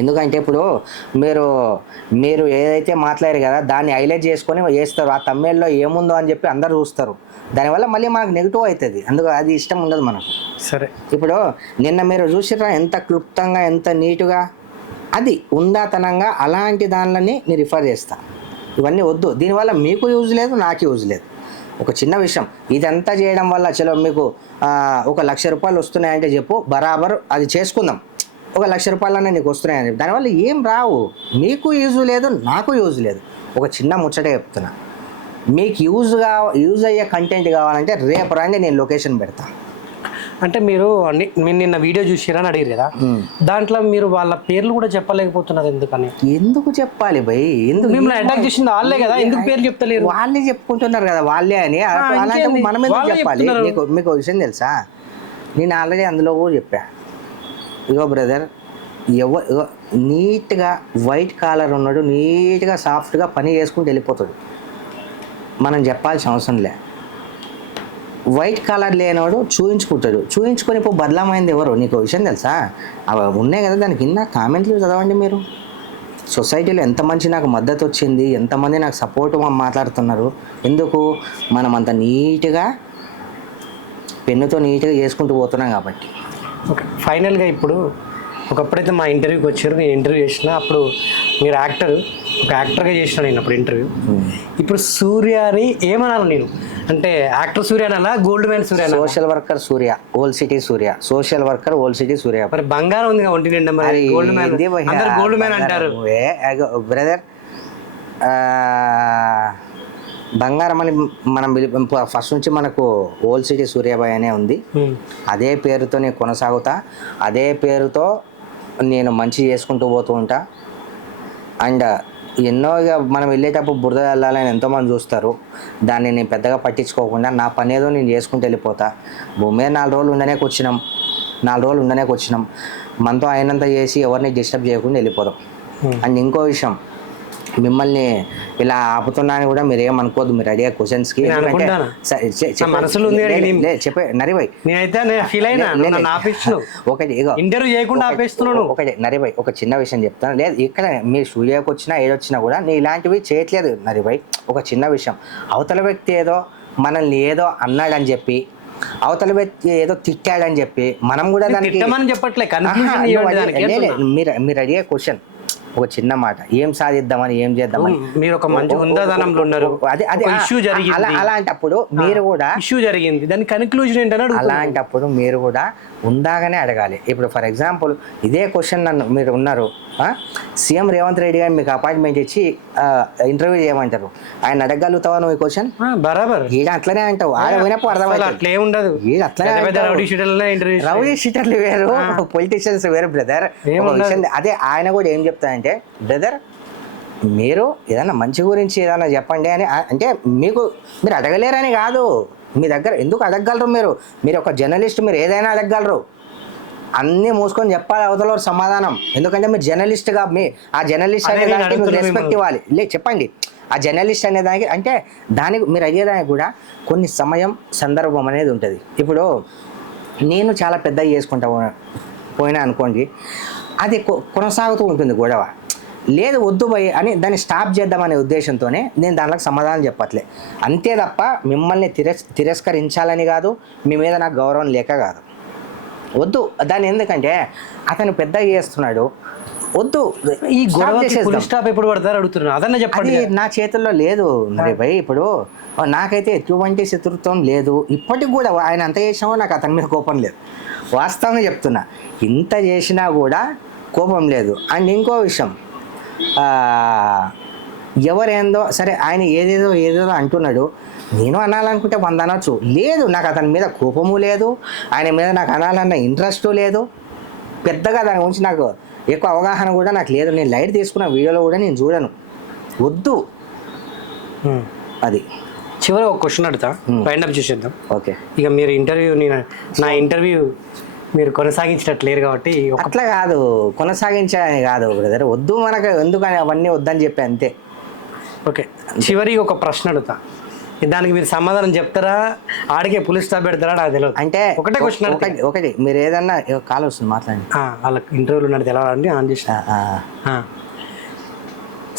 ఎందుకంటే ఇప్పుడు మీరు ఏదైతే మాట్లాడారు కదా దాన్ని హైలైట్ చేసుకొని చేస్తారు. ఆ తమిళ్లో ఏముందో అని చెప్పి అందరు చూస్తారు. దానివల్ల మళ్ళీ మనకు నెగిటివ్ అవుతుంది. అందుకు అది ఇష్టం ఉండదు మనకు. సరే, ఇప్పుడు నిన్న మీరు చూసిరా ఎంత క్లుప్తంగా, ఎంత నీటుగా, అది ఉందాతనంగా అలాంటి దానిని నేను రిఫర్ చేస్తా. ఇవన్నీ వద్దు. దీనివల్ల మీకు యూజ్ లేదు, నాకు యూజ్ లేదు. ఒక చిన్న విషయం ఇదంతా చేయడం వల్ల చలో మీకు 1,00,000 రూపాయలు వస్తున్నాయంటే చెప్పు, బరాబర్ అది చేసుకుందాం. 1,00,000 రూపాయలన్నా నీకు వస్తున్నాయని చెప్పి దానివల్ల ఏం రావు. మీకు యూజ్ లేదు, నాకు యూజ్ లేదు. ఒక చిన్న ముచ్చటే చెప్తున్నా. మీకు యూజ్ అయ్యే కంటెంట్ కావాలంటే రేపు రండి, నేను లొకేషన్ పెడతా. అంటే మీరు నిన్న వీడియో చూసిరని అడిగారు కదా, దాంట్లో మీరు వాళ్ళ పేర్లు కూడా చెప్పలేకపోతున్నారు. ఎందుకు చెప్పాలి భయ్? ఎందుకు మిమ్మల్ని అటాక్ చేసింది వాళ్ళే కదా, ఎందుకు పేర్లు చెప్తలేరు? వాళ్ళే చెప్పుకుంటున్నారు కదా వాళ్ళే అని. అలాంటి మనం ఎందుకు చెప్పాలి? మీకు విషయం తెలుసా? నేను ఆల్రెడీ అందులో కూడా చెప్పా, ఇగో బ్రదర్ నీట్గా వైట్ కాలర్ ఉన్నాడు, నీట్గా సాఫ్ట్గా పని చేసుకుంటూ వెళ్ళిపోతాడు, మనం చెప్పాల్సిన అవసరం లే. వైట్ కాలర్ లేనివాడు చూయించుకొని ఇప్పుడు బదలామైంది ఎవరు? నీకు విషయం తెలుసా? అవి ఉన్నాయి కదా, దాని కింద కామెంట్లు చదవండి మీరు. సొసైటీలో ఎంతమంది నాకు మద్దతు వచ్చింది, ఎంతమంది నాకు సపోర్ట్ మాట్లాడుతున్నారు. ఎందుకు? మనం అంత నీట్గా పెన్నుతో నీట్గా చేసుకుంటూ పోతున్నాం కాబట్టి. ఓకే, ఫైనల్గా ఇప్పుడు ఒకప్పుడైతే మా ఇంటర్వ్యూకి వచ్చారు, నేను ఇంటర్వ్యూ చేసిన అప్పుడు మీరు ఒక యాక్టర్గా చేసిన నేను అప్పుడు ఇంటర్వ్యూ. ఇప్పుడు సూర్యని ఏమనాలి నేను? అంటే యాక్టర్ సూర్య అనాలా, గోల్డ్ మ్యాన్ సూర్య? సోషల్ వర్కర్ సూర్య, ఓల్డ్ సిటీ సూర్య. సోషల్ వర్కర్ ఓల్డ్ సిటీ సూర్య. మరి బంగారం ఉంది ఒంటి నిండా, మరి గోల్డ్ మ్యాన్ అందరు గోల్డ్ మ్యాన్ అంటారు. బ్రదర్, బంగారం అని మనం ఫస్ట్ నుంచి మనకు ఓల్డ్ సిటీ సూర్యాబాయ్ అనే ఉంది. అదే పేరుతో నేను కొనసాగుతా, అదే పేరుతో నేను మంచి చేసుకుంటూ పోతూ ఉంటా. అండ్ ఎన్నో ఇక మనం వెళ్ళేటప్పుడు బురద వెళ్ళాలని ఎంతోమంది చూస్తారు, దాన్ని నేను పెద్దగా పట్టించుకోకుండా నా పని ఏదో నేను చేసుకుంటూ వెళ్ళిపోతా. భూమి మీద 4 రోజులు ఉండనే వచ్చినాం, మనతో అయినంత చేసి ఎవరిని డిస్టర్బ్ చేయకుండా వెళ్ళిపోదాం. అండ్ ఇంకో విషయం, మిమ్మల్ని ఇలా ఆపుతున్నాను కూడా మీరు ఏమనుకోవద్దు, మీరు అడిగే క్వశ్చన్స్కి చెప్పే నరిభాయ్. ఒకటి నరిభాయ్, ఒక చిన్న విషయం చెప్తాను. లేదు ఇక్కడ మీరు స్టూడియోకి వచ్చినా ఏదొచ్చినా కూడా నేను ఇలాంటివి చేయట్లేదు నరిభాయ్. ఒక చిన్న విషయం, అవతల వ్యక్తి ఏదో మనల్ని ఏదో అన్నాడని చెప్పి, అవతల వ్యక్తి ఏదో తిట్టాడని చెప్పి మనం కూడా దానికి మీరు అడిగే క్వశ్చన్ ఒక చిన్న మాట, ఏం సాధిద్దామని, ఏం చేద్దామని. మీరు ఒక మంచి ఉందాదనంలో ఉన్నారు, ఇష్యూ జరిగింది, అలాంటప్పుడు మీరు కూడా ఇష్యూ జరిగింది, దాని కన్క్లూజన్ ఏంటన్నాడు. అలాంటప్పుడు మీరు కూడా ఉందాగానే అడగాలి. ఇప్పుడు ఫర్ ఎగ్జాంపుల్ ఇదే క్వశ్చన్ నన్ను మీరు ఉన్నారు, సీఎం రేవంత్ రెడ్డి గారు మీకు అపాయింట్మెంట్ ఇచ్చి ఇంటర్వ్యూ చేయమంటారు, ఆయన అడగలుగుతావా నువ్వు ఈ క్వశ్చన్? బరాబర్. ఈడ అట్లనే అంటావు, ఆడ పోయినప్పుడు అర్థమైంది. అట్లే ఉండదు, రౌడీ షీటర్లు వేరు, పొలిటీషియన్స్ వేరు బ్రదర్. అదే ఆయన కూడా ఏం చెప్తానంటే, బ్రదర్ మీరు ఏదైనా మంచి గురించి ఏదైనా చెప్పండి అని, అంటే మీరు అడగలేరని కాదు, మీ దగ్గర ఎందుకు అడగగలరు? మీరు ఒక జర్నలిస్ట్, మీరు ఏదైనా అడగగలరు, అన్నీ మూసుకొని చెప్పాలి అవతల సమాధానం. ఎందుకంటే మీరు జర్నలిస్ట్గా ఆ జర్నలిస్ట్ అనే దానికి మీరు రెస్పెక్ట్ ఇవ్వాలి. చెప్పండి ఆ జర్నలిస్ట్ అనే దానికి, అంటే దానికి మీరు అడిగేదానికి కూడా కొన్ని సమయం సందర్భం అనేది ఉంటుంది. ఇప్పుడు నేను చాలా పెద్దగా చేసుకుంటా పోయినా అనుకోండి, అది కొనసాగుతూ ఉంటుంది గొడవ. లేదు వద్దు పోయి అని దాన్ని స్టాప్ చేద్దామనే ఉద్దేశంతోనే నేను దాంట్లో సమాధానం చెప్పట్లే, అంతే తప్ప మిమ్మల్ని తిరస్కరించాలని కాదు, మీ మీద నాకు గౌరవం లేక కాదు. వద్దు దాన్ని, ఎందుకంటే అతను పెద్దగా చేస్తున్నాడు, వద్దు. ఈ గొడవ స్టాప్ ఎప్పుడు పడతారు అడుగుతున్నారు, అదన్నా చెప్పండి. నా చేతుల్లో లేదు మరి భయ్. ఇప్పుడు నాకైతే ఎటువంటి శత్రుత్వం లేదు, ఇప్పటికి కూడా ఆయన అంత చేసినా నాకు అతని మీద కోపం లేదు, వాస్తవంగా చెప్తున్నా. ఇంత చేసినా కూడా కోపం లేదు. అండ్ ఇంకో విషయం, ఎవరేందో సరే, ఆయన ఏదేదో అంటున్నాడు, నేను అనాలనుకుంటే 100 అనొచ్చు. లేదు, నాకు అతని మీద కోపము లేదు, ఆయన మీద నాకు అనాలన్న ఇంట్రెస్టు లేదు, పెద్దగా దాని గురించి నాకు ఎక్కువ అవగాహన కూడా నాకు లేదు. నేను లైట్ తీసుకున్న వీడియోలో కూడా నేను చూడను, వద్దు. అది చివరి ఒక క్వశ్చన్ అడుగుతా, ఫైండ్ చేసేద్దాం. ఓకే, ఇక మీరు నా ఇంటర్వ్యూ మీరు కొనసాగించట్లేరు కాబట్టి. అట్లా కాదు, కొనసాగించాలని కాదు బ్రదర్, వద్దు మనకు ఎందుకని అవన్నీ వద్దని చెప్పి అంతే. ఓకే, చివరికి ఒక ప్రశ్న అడుగుతా, దానికి మీరు సమాధానం చెప్తారా, ఆడికే పులిస్ స్టాప్ పెడతారా నాకు తెలియదు. అంటే ఒకటే క్వశ్చన్, ఒకటి మీరు ఏదన్నా కాల్ వస్తుంది మాట్లాడండి. వాళ్ళకి ఇంటర్వ్యూలు ఉన్నది తెలవాలండి, ఆన్ చేసి.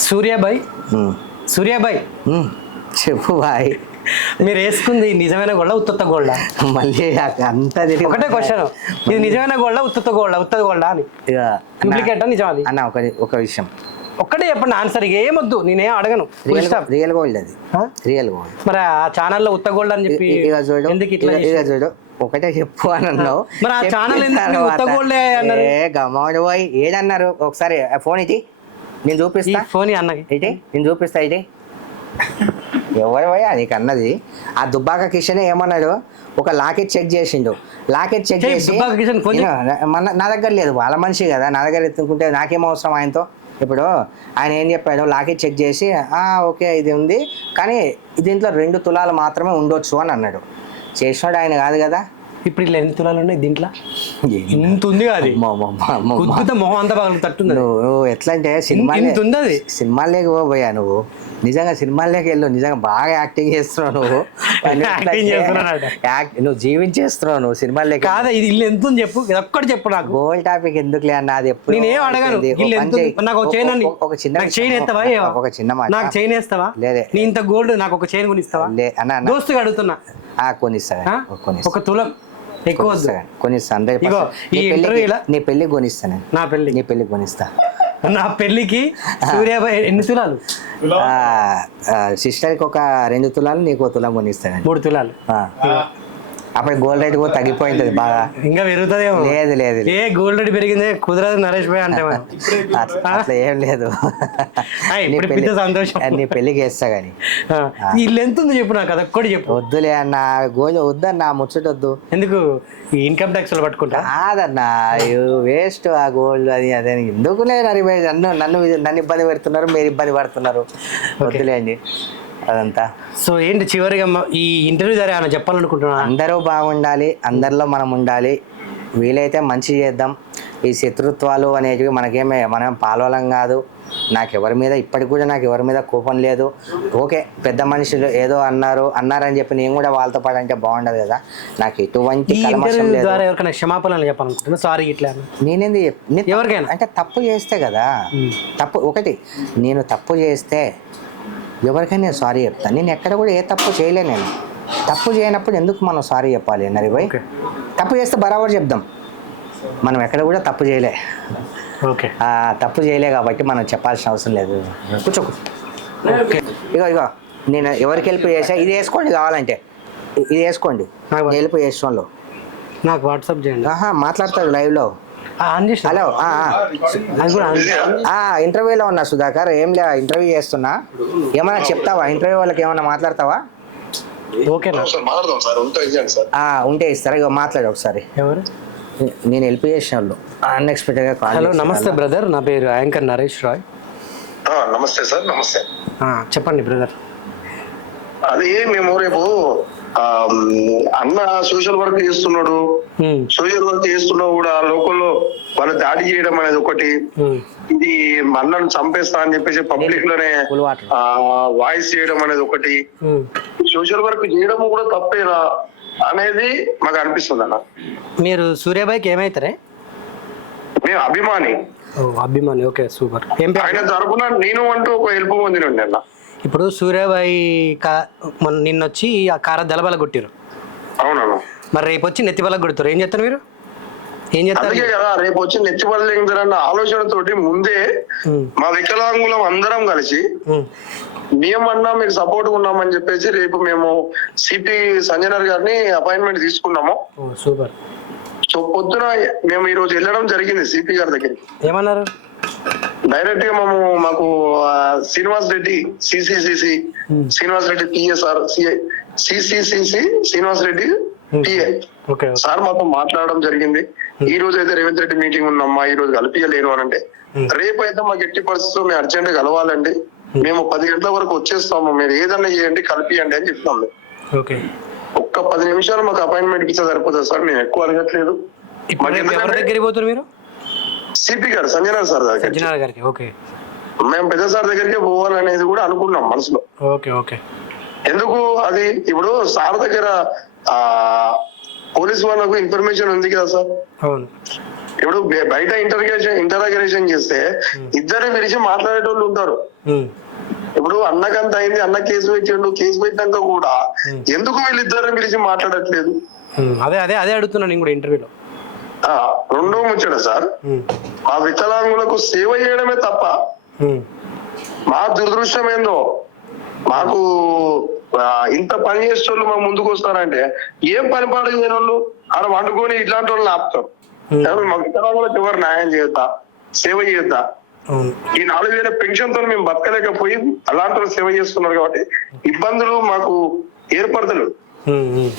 సూర్యాబాయ్ చెప్పు బాయ్, మీరు వేసుకుంది నిజమైన గోళ్ళ ఉత్త గోళ్ళ? మళ్ళీ అంతా ఒకటే క్వశ్చన్, ఇది నిజమైన గోళ్ళ ఉత్త గోళ్ళ అని, డూప్లికేట్ నిజం అది అన్న? ఒక విషయం ఒక్కటే చెప్పండి ఆన్సర్, ఏమొద్దు, నేనేం అడగను. రియల్ గోల్డ్ అది, రియల్ గోల్డ్. మరి ఆ ఛానల్లో ఉత్త గోల్డ్ అని చెప్పి ఎందుకు ఇట్లా చూడు, ఒకటే చెప్పు అని అన్నావు, మరి ఆ ఛానల్ ఉత్త గోల్డ్ గమాడు పోయి ఏదన్నారు? ఒకసారి ఫోన్ ఇటీ, నేను చూపిస్తా. ఫోన్ అన్నకి ఇటీ, నేను చూపిస్తా. ఇటీ ఎవరు పోయా నీకు అన్నది? ఆ దుబ్బాక కిషన్ ఏమన్నాడు, ఒక లాకెట్ చెక్ చేసిండు, లాకెట్ చెక్ చేసి నా దగ్గర లేదు, వాళ్ళ మనిషి కదా, నా దగ్గర ఎత్తుకుంటే నాకేం అవసరం ఆయనతో. ఇప్పుడు ఆయన ఏం చెప్పాడు, లాకెట్ చెక్ చేసి ఓకే ఇది ఉంది, కానీ దీంట్లో 2 తులాలు మాత్రమే ఉండొచ్చు అని అన్నాడు. చేసినాడు ఆయన కాదు కదా. ఇప్పుడు ఇట్లా 2 తులాలు ఉన్నాయి దీంట్లో? ఇంత ఉంది అది కుద్దుత మొహం అంతా బాగా తట్టుంది అది. నువ్వు ఎట్లా అంటే సినిమా ఇంత ఉంది అది. సినిమాలేకి పోయా నువ్వు నిజంగా సినిమాలేకి వెళ్ళు నిజంగా బాగా యాక్టింగ్ చేస్తున్నావు నువ్వు Acting చేస్తున్నానట. నువ్వు జీవించేస్తున్నావు నువ్వు సినిమాలేకి కాదా ఇది ఇల్లు ఎంత ఉంది చెప్పు ఇది ఒక్కటి చెప్పు నాకు. గోల్ టాపిక్ ఎందుకులే అన్న అది ఎప్పుడు నేనేం అడగాను ఇల్లు ఎంత ఉంది? నాకు ఒక చైన్ అని ఒక చిన్న నాకు చైన్ ఎత్తావా ఒక చిన్న మాట నాకు చైన్ వేస్తావా లేదే. నీ ఇంత గోల్డ్ నాకు ఒక చైన్ కొనిస్తావా అన్న దోస్తుగా అడుగుతున్నా కొనిస్తాను ఆ? కొనిస్తాను ఒక తులం ఎక్కువ వద్దు. కొనిస్తాను ఇగో, ఈ ఇంటర్వ్యూలో నీ పెళ్ళికి కొనిస్తాను నా పెళ్లి నీ పెళ్ళికి కొనిస్తా నా పెళ్లికి సూర్యాబాయ్ ఎన్ని తులాలు? సిస్టర్కి ఒక 2 తులాలు నీకు 1 తులం కొనిస్తాను 3 తులాలు. అప్పుడు గోల్డ్ రేట్ కూడా తగ్గిపోయింది బాగా ఇంకా పెరుగుతుందేమో. లేదు లేదు ఏ గోల్డ్ రేట్ పెరిగింది కుదరదు నరేష్ భాయ్ అంటే అట్లా ఏం లేదు ఇప్పుడు పెద్ద సంతోషం. నీ పెళ్ళికి వేస్తా గానీ ఇల్లు ఎంత ఉంది చెప్పు నాకు అదొక్కటి చెప్పు. వద్దులే అన్న గోల్డ్ వద్దన్న ముచ్చట వద్దు. ఎందుకు ఈ ఇన్కమ్ ట్యాక్స్ లో పట్టుకుంటా కాదన్నా వేస్ట్ ఆ గోల్డ్ అది అదే ఎందుకులే నన్ను నన్ను నన్ను ఇబ్బంది పెడుతున్నారు మీరు ఇబ్బంది పడుతున్నారు వద్దులే అండి అదంతా. సో ఏంటి చివరిగా ఈ ఇంటర్వ్యూ ద్వారా ఏమైనా చెప్పాలనుకుంటున్నా? అందరూ బాగుండాలి, అందరిలో మనం ఉండాలి, వీలైతే మంచి చేద్దాం. ఈ శత్రుత్వాలు అనేటివి మనం పాలవలం కాదు. నాకు ఎవరి మీద ఇప్పటికి కూడా నాకు ఎవరి మీద కోపం లేదు. ఓకే పెద్ద మనుషులు ఏదో అన్నారని చెప్పి నేను కూడా వాళ్ళతో పాటు అంటే బాగుండదు కదా. నాకు ఎటువంటి కల్మషం లేదు. ద్వారా ఎవరికైనా క్షమాపణలు చెప్పాలనుకుంటున్నా సారీ ఇట్లా నేనేంది ఎవరికైనా అంటే తప్పు చేస్తే కదా తప్పు ఒకటి నేను తప్పు చేస్తే ఎవరికైనా నేను సారీ చెప్తాను. నేను ఎక్కడ కూడా ఏ తప్పు చేయలే. నేను తప్పు చేయనప్పుడు ఎందుకు మనం సారీ చెప్పాలి నరిభాయ్? తప్పు చేస్తే బరాబర్ చెప్దాం. మనం ఎక్కడ కూడా తప్పు చేయలే. ఓకే తప్పు చేయలే కాబట్టి మనం చెప్పాల్సిన అవసరం లేదు. కూర్చోకు. ఇగో నేను ఎవరికి హెల్ప్ చేసా ఇది వేసుకోండి కావాలంటే ఇది వేసుకోండి హెల్ప్ చేసడంలో నాకు వాట్సాప్ చేయండి. మాట్లాడతాడు లైవ్లో. హలో ఇంటర్వ్యూలో ఉన్నా సుధాకర్. ఏం లే ఇంటర్వ్యూ చేస్తున్నా. ఏమైనా చెప్తావా ఇంటర్వ్యూ వాళ్ళకి ఏమైనా మాట్లాడతావా? ఓకేనా ఉంటే ఇస్తారా? ఇక మాట్లాడు ఒకసారి. ఎవరు? నేను హెల్ప్ చేసిన వాళ్ళు అన్ఎక్స్పెక్టెడ్ గా కాల్. హలో నమస్తే బ్రదర్, నా పేరు యాంకర్ నరేష్ రాయ్. నమస్తే సార్. నమస్తే. చెప్పండి బ్రదర్. అది మేము రేపు అన్న సోషల్ వర్క్ చేస్తున్నాడు. సోషల్ వర్క్ చేస్తున్నా కూడా లోకల్లో వాళ్ళు దాడి చేయడం అనేది ఒకటి. ఇది అన్నను చంపేస్తా అని చెప్పేసి పబ్లిక్ లోనే వాయిస్ చేయడం అనేది ఒకటి. సోషల్ వర్క్ చేయడం కూడా తప్పేనా అనేది మాకు అనిపిస్తుంది అన్న. మీరు సూర్యాబాయికి ఏమైతారే? మేము అభిమాని. అభిమాని. Okay super. ఆయన తరపున నేను అంటూ ఒక హెల్ప్ పొందినండి అన్న. ఇప్పుడు సూర్యాబాయి నిన్న వచ్చి ఆ కార దళబల కొట్టారు. అవునన్నా. మరి రేపు వచ్చి నెత్తి బల కొడతారు. ఏం చేస్తారు మీరు? ఏం చేస్తారు? అందుకే కదా రేపు వచ్చి నెత్తి బల ఆలోచనతోటి ముందే మా వికలాంగులం అందరం కలిసి మేమన్నా మీకు సపోర్ట్ ఉన్నామని చెప్పేసి రేపు మేము సిపి సంజనర్ గారిని అపాయింట్మెంట్ తీసుకున్నాము. సూపర్. సో పొద్దున మేము ఈ రోజు వెళ్ళడం జరిగింది సిపి గారి దగ్గరికి. ఏమన్నారు? డైరెక్ట్ గా మాకు Srinivas Reddy CCCC Srinivas Reddy PSR CCCC Srinivas Reddy PA sir మాతో మాట్లాడడం జరిగింది. ఈ రోజు అయితే రేవంత్ రెడ్డి మీటింగ్ ఉన్నామ్మా, ఈ రోజు కలిపియలేను అని అంటే రేపు అయితే మాకు ఎట్టి పరిస్థితుల్లో మేము అర్జెంట్ కలవాలండి, మేము 10 గంటల వరకు వచ్చేస్తాము, మీరు ఏదన్నా చేయండి కలిపియండి అని చెప్తాము. ఒక్క 10 నిమిషాలు మాకు అపాయింట్మెంట్ ఇస్తే సరిపోతుంది సార్. నేను ఎక్కువ అడగట్లేదు. మీరు సిపి గారు సంజయ్ సార్ గారికి. ఓకే. మేము పెద్ద సార్ దగ్గరికి పోవాలనేది కూడా అనుకున్నాం మనసులో. Okay okay. ఎందుకు అది ఇప్పుడు సార్ దగ్గర పోలీస్ వాళ్ళకు ఇన్ఫర్మేషన్ ఉంది కదా సార్. అవును. ఇప్పుడు బయట ఇంటరాగేషన్ చేస్తే ఇద్దరు పిలిచి మాట్లాడేటోళ్ళు ఉంటారు. ఇప్పుడు అన్నకంత అయింది, అన్న కేసు పెట్టిండు, కేసు పెట్టినాక కూడా ఎందుకు వీళ్ళిద్దరిని పిలిచి మాట్లాడట్లేదు? అదే అదే అదే అడుగుతున్నాను నేను కూడా ఇంటర్వ్యూలో. రెండో ముచ్చట సార్, మా వికలాంగులకు సేవ చేయడమే తప్ప మా దురదృష్టం ఏందో మాకు ఇంత పని చేసేటోళ్ళు మా ముందుకు వస్తారంటే ఏం పని పాడు చేయని వాళ్ళు ఆడ వండుకొని ఇట్లాంటి వాళ్ళని ఆపుతారు. మా వికలాంగులకు ఎవరు న్యాయం చేద్దా, సేవ చేద్దా? ఈ 4,000 పెన్షన్ తో మేము బతకలేకపోయి అలాంటి వాళ్ళు సేవ చేస్తున్నారు కాబట్టి ఇబ్బందులు మాకు ఏర్పడతలు.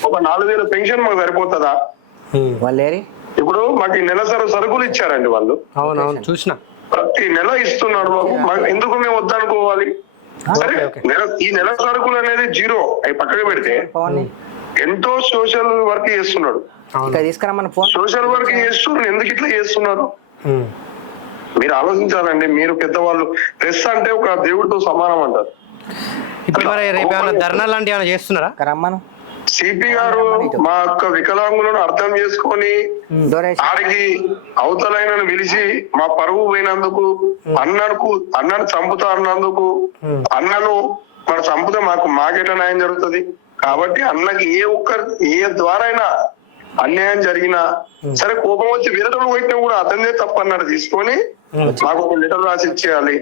ఒక 4,000 పెన్షన్ మాకు సరిపోతుందా? ఇప్పుడు మాకు నెలసరి సరుకులు ఇచ్చారండి వాళ్ళు. అవునవును చూసిన. ప్రతి నెల ఇస్తున్నాడు మాకు. ఎందుకు మేము వద్దనుకోవాలి? సరే ఈ నెల సరుకులు అనేది 0 అవి పక్కకు పెడితే ఎంతో సోషల్ వర్క్ చేస్తున్నాడు. ఇక్కడ తీసుకురమ్మని ఫోన్ సోషల్ వర్క్ చేస్తున్నారు, ఎందుకు ఇట్లా చేస్తున్నారు మీరు ఆలోచించాలండి. మీరు పెద్దవాళ్ళు, ప్రెస్ అంటే ఒక దేవుడితో సమానం అంటారు. ఇప్పుడు మరి రేపు ఏమైనా ధర్నా లాంటి ఏమైనా చేస్తున్నారా? రమ్మను సిపి గారు మా యొక్క వికలాంగులను అర్థం చేసుకొని ఆడికి అవతలైనను పిలిచి మా పరువు పోయినందుకు, అన్నను చంపుతా అన్నందుకు, అన్నను మన చంపితే మాకెట్లా న్యాయం జరుగుతుంది. కాబట్టి అన్నకి ఏ ద్వారా అయినా అన్యాయం జరిగినా సరే, కోపం వచ్చి వేరేటోళ్ళు పోయినా కూడా అతనే తప్పు అన్నట్టు తీసుకొని మాకు ఒక లెటర్ రాసి ఇచ్చేయాలి.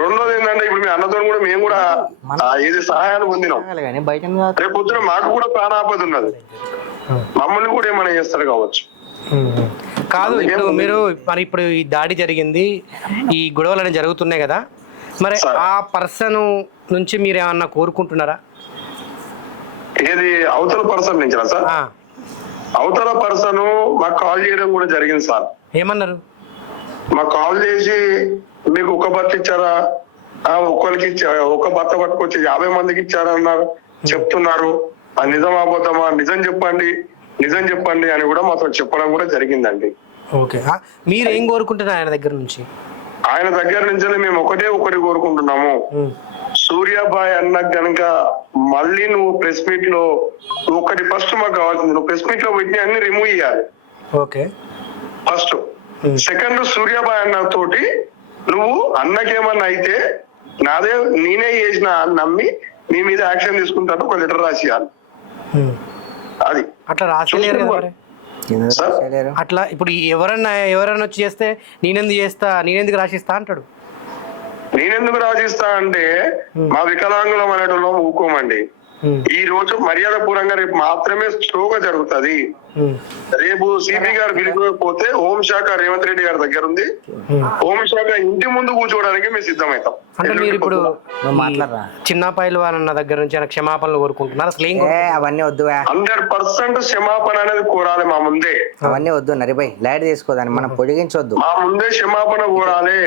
రెండోది ఏంటంటే, ఇప్పుడు మీ అన్నతో కూడా మేము కూడా ఏది సహాయాన్ని పొందినాం. రేపు పొద్దున మాకు కూడా ప్రాణాపద ఉన్నది, మమ్మల్ని కూడా ఏమైనా చేస్తారు కావచ్చు. కాదు, ఇప్పుడు మీరు మరి ఇప్పుడు ఈ దాడి జరిగింది, ఈ గొడవలు అనేవి జరుగుతున్నాయి కదా, మరి ఆ పర్సన్ నుంచి మీరు ఏమన్నా కోరుకుంటున్నారా? ఏది అవతల పర్సన్ నుంచి సార్? అవతల పర్సన్ మాకు కాల్ చేయడం కూడా జరిగింది సార్. ఏమన్నారు? మాకు కాల్ చేసి మీకు ఒక బత్త ఇచ్చారా, ఒక్కరికి ఒక బత్త పట్టుకొచ్చి 50 మందికి ఇచ్చారన్నారు, చెప్తున్నారు. అది నిజం అబద్ధమా, నిజం చెప్పండి అని కూడా మాతో చెప్పడం కూడా జరిగిందండి. ఓకే, మీరు ఏం కోరుకుంటున్నారు ఆయన దగ్గర నుంచి? ఆయన దగ్గర నుంచి మేము ఒకటి కోరుకుంటున్నాము. సూర్యాబాయ్ అన్న కనుక మళ్ళీ నువ్వు ప్రెస్ మీట్ లో ఒకటి ఫస్ట్ మాకు కావాల్సింది, నువ్వు ప్రెస్ మీట్ లో పెట్టిన అన్ని రిమూవ్ చేయాలి. Okay, first. సెకండ్, సూర్యాబాయ్ అన్న తోటి నువ్వు అన్నకేమన్నా అయితే నేనే చేసిన అని నమ్మి నీ మీద యాక్షన్ తీసుకుంటాను ఒక లెటర్ రాసియాలి. అది అట్లా రాసలేరు కదా మరి. అట్లా ఇప్పుడు ఎవరన్నా వచ్చి చేస్తే నేనెందుకు రాసిస్తా అంటాడు. నేనెందుకు రాసిస్తా అంటే మా వికలాంగులం అనేటోళ్ళం ఊకోమండి. ఈ రోజు మర్యాద పూర్వంగా రేపు మాత్రమే స్లోగా జరుగుతుంది. రేపు సిపి గారు పిలిపోతే హోంశాఖ రేవంత్ రెడ్డి గారి దగ్గర ఉంది, హోంశాఖ ఇంటి ముందు కూర్చోవడానికి మేము సిద్ధమవుతాం. అంటే మీరు ఇప్పుడు చిన్న పైల్వాన్ అన్న దగ్గర నుంచి క్షమాపణలు కోరుకుంటున్నారు? అసలు అవన్నీ వద్దు, 100% క్షమాపణ అనేది కోరాలి మా ముందే. అవన్నీ వద్దు నరిపోయి లైట్ తీసుకోదాన్ని మనం పొడిగించొద్దు, మా ముందే క్షమాపణ కోరాలి.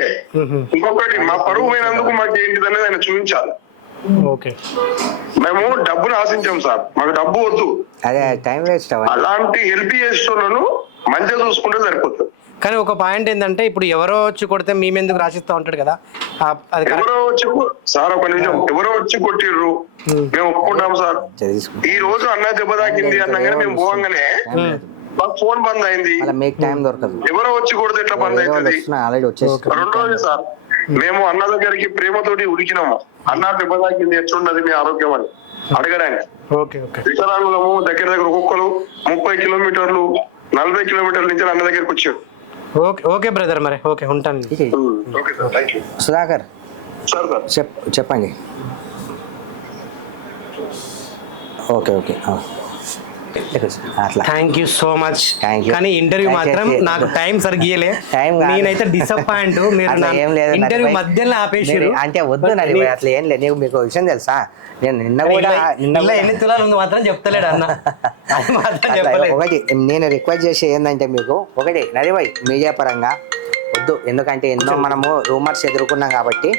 ఇంకొకటి, మా పరువు పోయినందుకు మాకు ఏంటిది అనేది ఆయన చూపించాలి. ఓకే, మేము డబ్బును ఆశించాం సార్, మాకు డబ్బు వద్దు. అదే టైం వేస్ట్. అలాంటి హెల్ప్ చేస్తులను మంచిగా చూసుకుంటే సరిపోతుంది. కానీ ఒక పాయింట్ ఏంటంటే, ఇప్పుడు ఎవరో వచ్చి కొడితే మేమెందుకు రాసిస్తా ఉంటాడు కదా, ఎవరో వచ్చి సార్ ఒక నిమిషం, ఎవరో వచ్చి కొట్టిర్రు మేము ఒప్పుకుంటాం సార్. ఈ రోజు అన్న దెబ్బ తాకింది అన్నగానే మేము పోగానే మాకు ఫోన్ బంద్ అయింది, మీకు టైం దొరకదు. ఎవరో వచ్చి కొడితే ఎట్లా బంద్ అవుతుంది? రెండోది సార్, మేము అన్న దగ్గరికి ప్రేమతోటి ఉడికినాము, అన్న దెబ్బ తాకింది ఎట్లున్నది మీ ఆరోగ్యం అని అడగడానికి. వికలాంగులము దగ్గర ఒక్కొక్కరు 30 కిలోమీటర్లు 40 కిలోమీటర్ల నుంచి అన్న దగ్గరికి వచ్చాడు. ఓకే బ్రదర్, మరి ఓకే ఉంటాను. సుధాకర్ చెప్పండి. Okay thank you so much. కానీ ఇంటర్వ్యూ మాత్రం నాకు టైం సరిగ్గియలే, నేనైతే డిసప్పాయింట్. మీరు ఇంటర్వ్యూ మధ్యలో ఆపేసారు. అంటే వద్దు అట్లా ఏం లేదు. మీకు విషయం తెలుసా, నేను నిన్న ఎన్ని తులాలు ఉంది మాత్రం చెప్తలేడు అన్న. ఒకటి నేను రిక్వెస్ట్ చేసి ఏంటంటే, మీకు ఒకటి నరివై మీడియా పరంగా వద్దు, ఎందుకంటే మనము రూమర్స్ ఎదుర్కొన్నాం కాబట్టి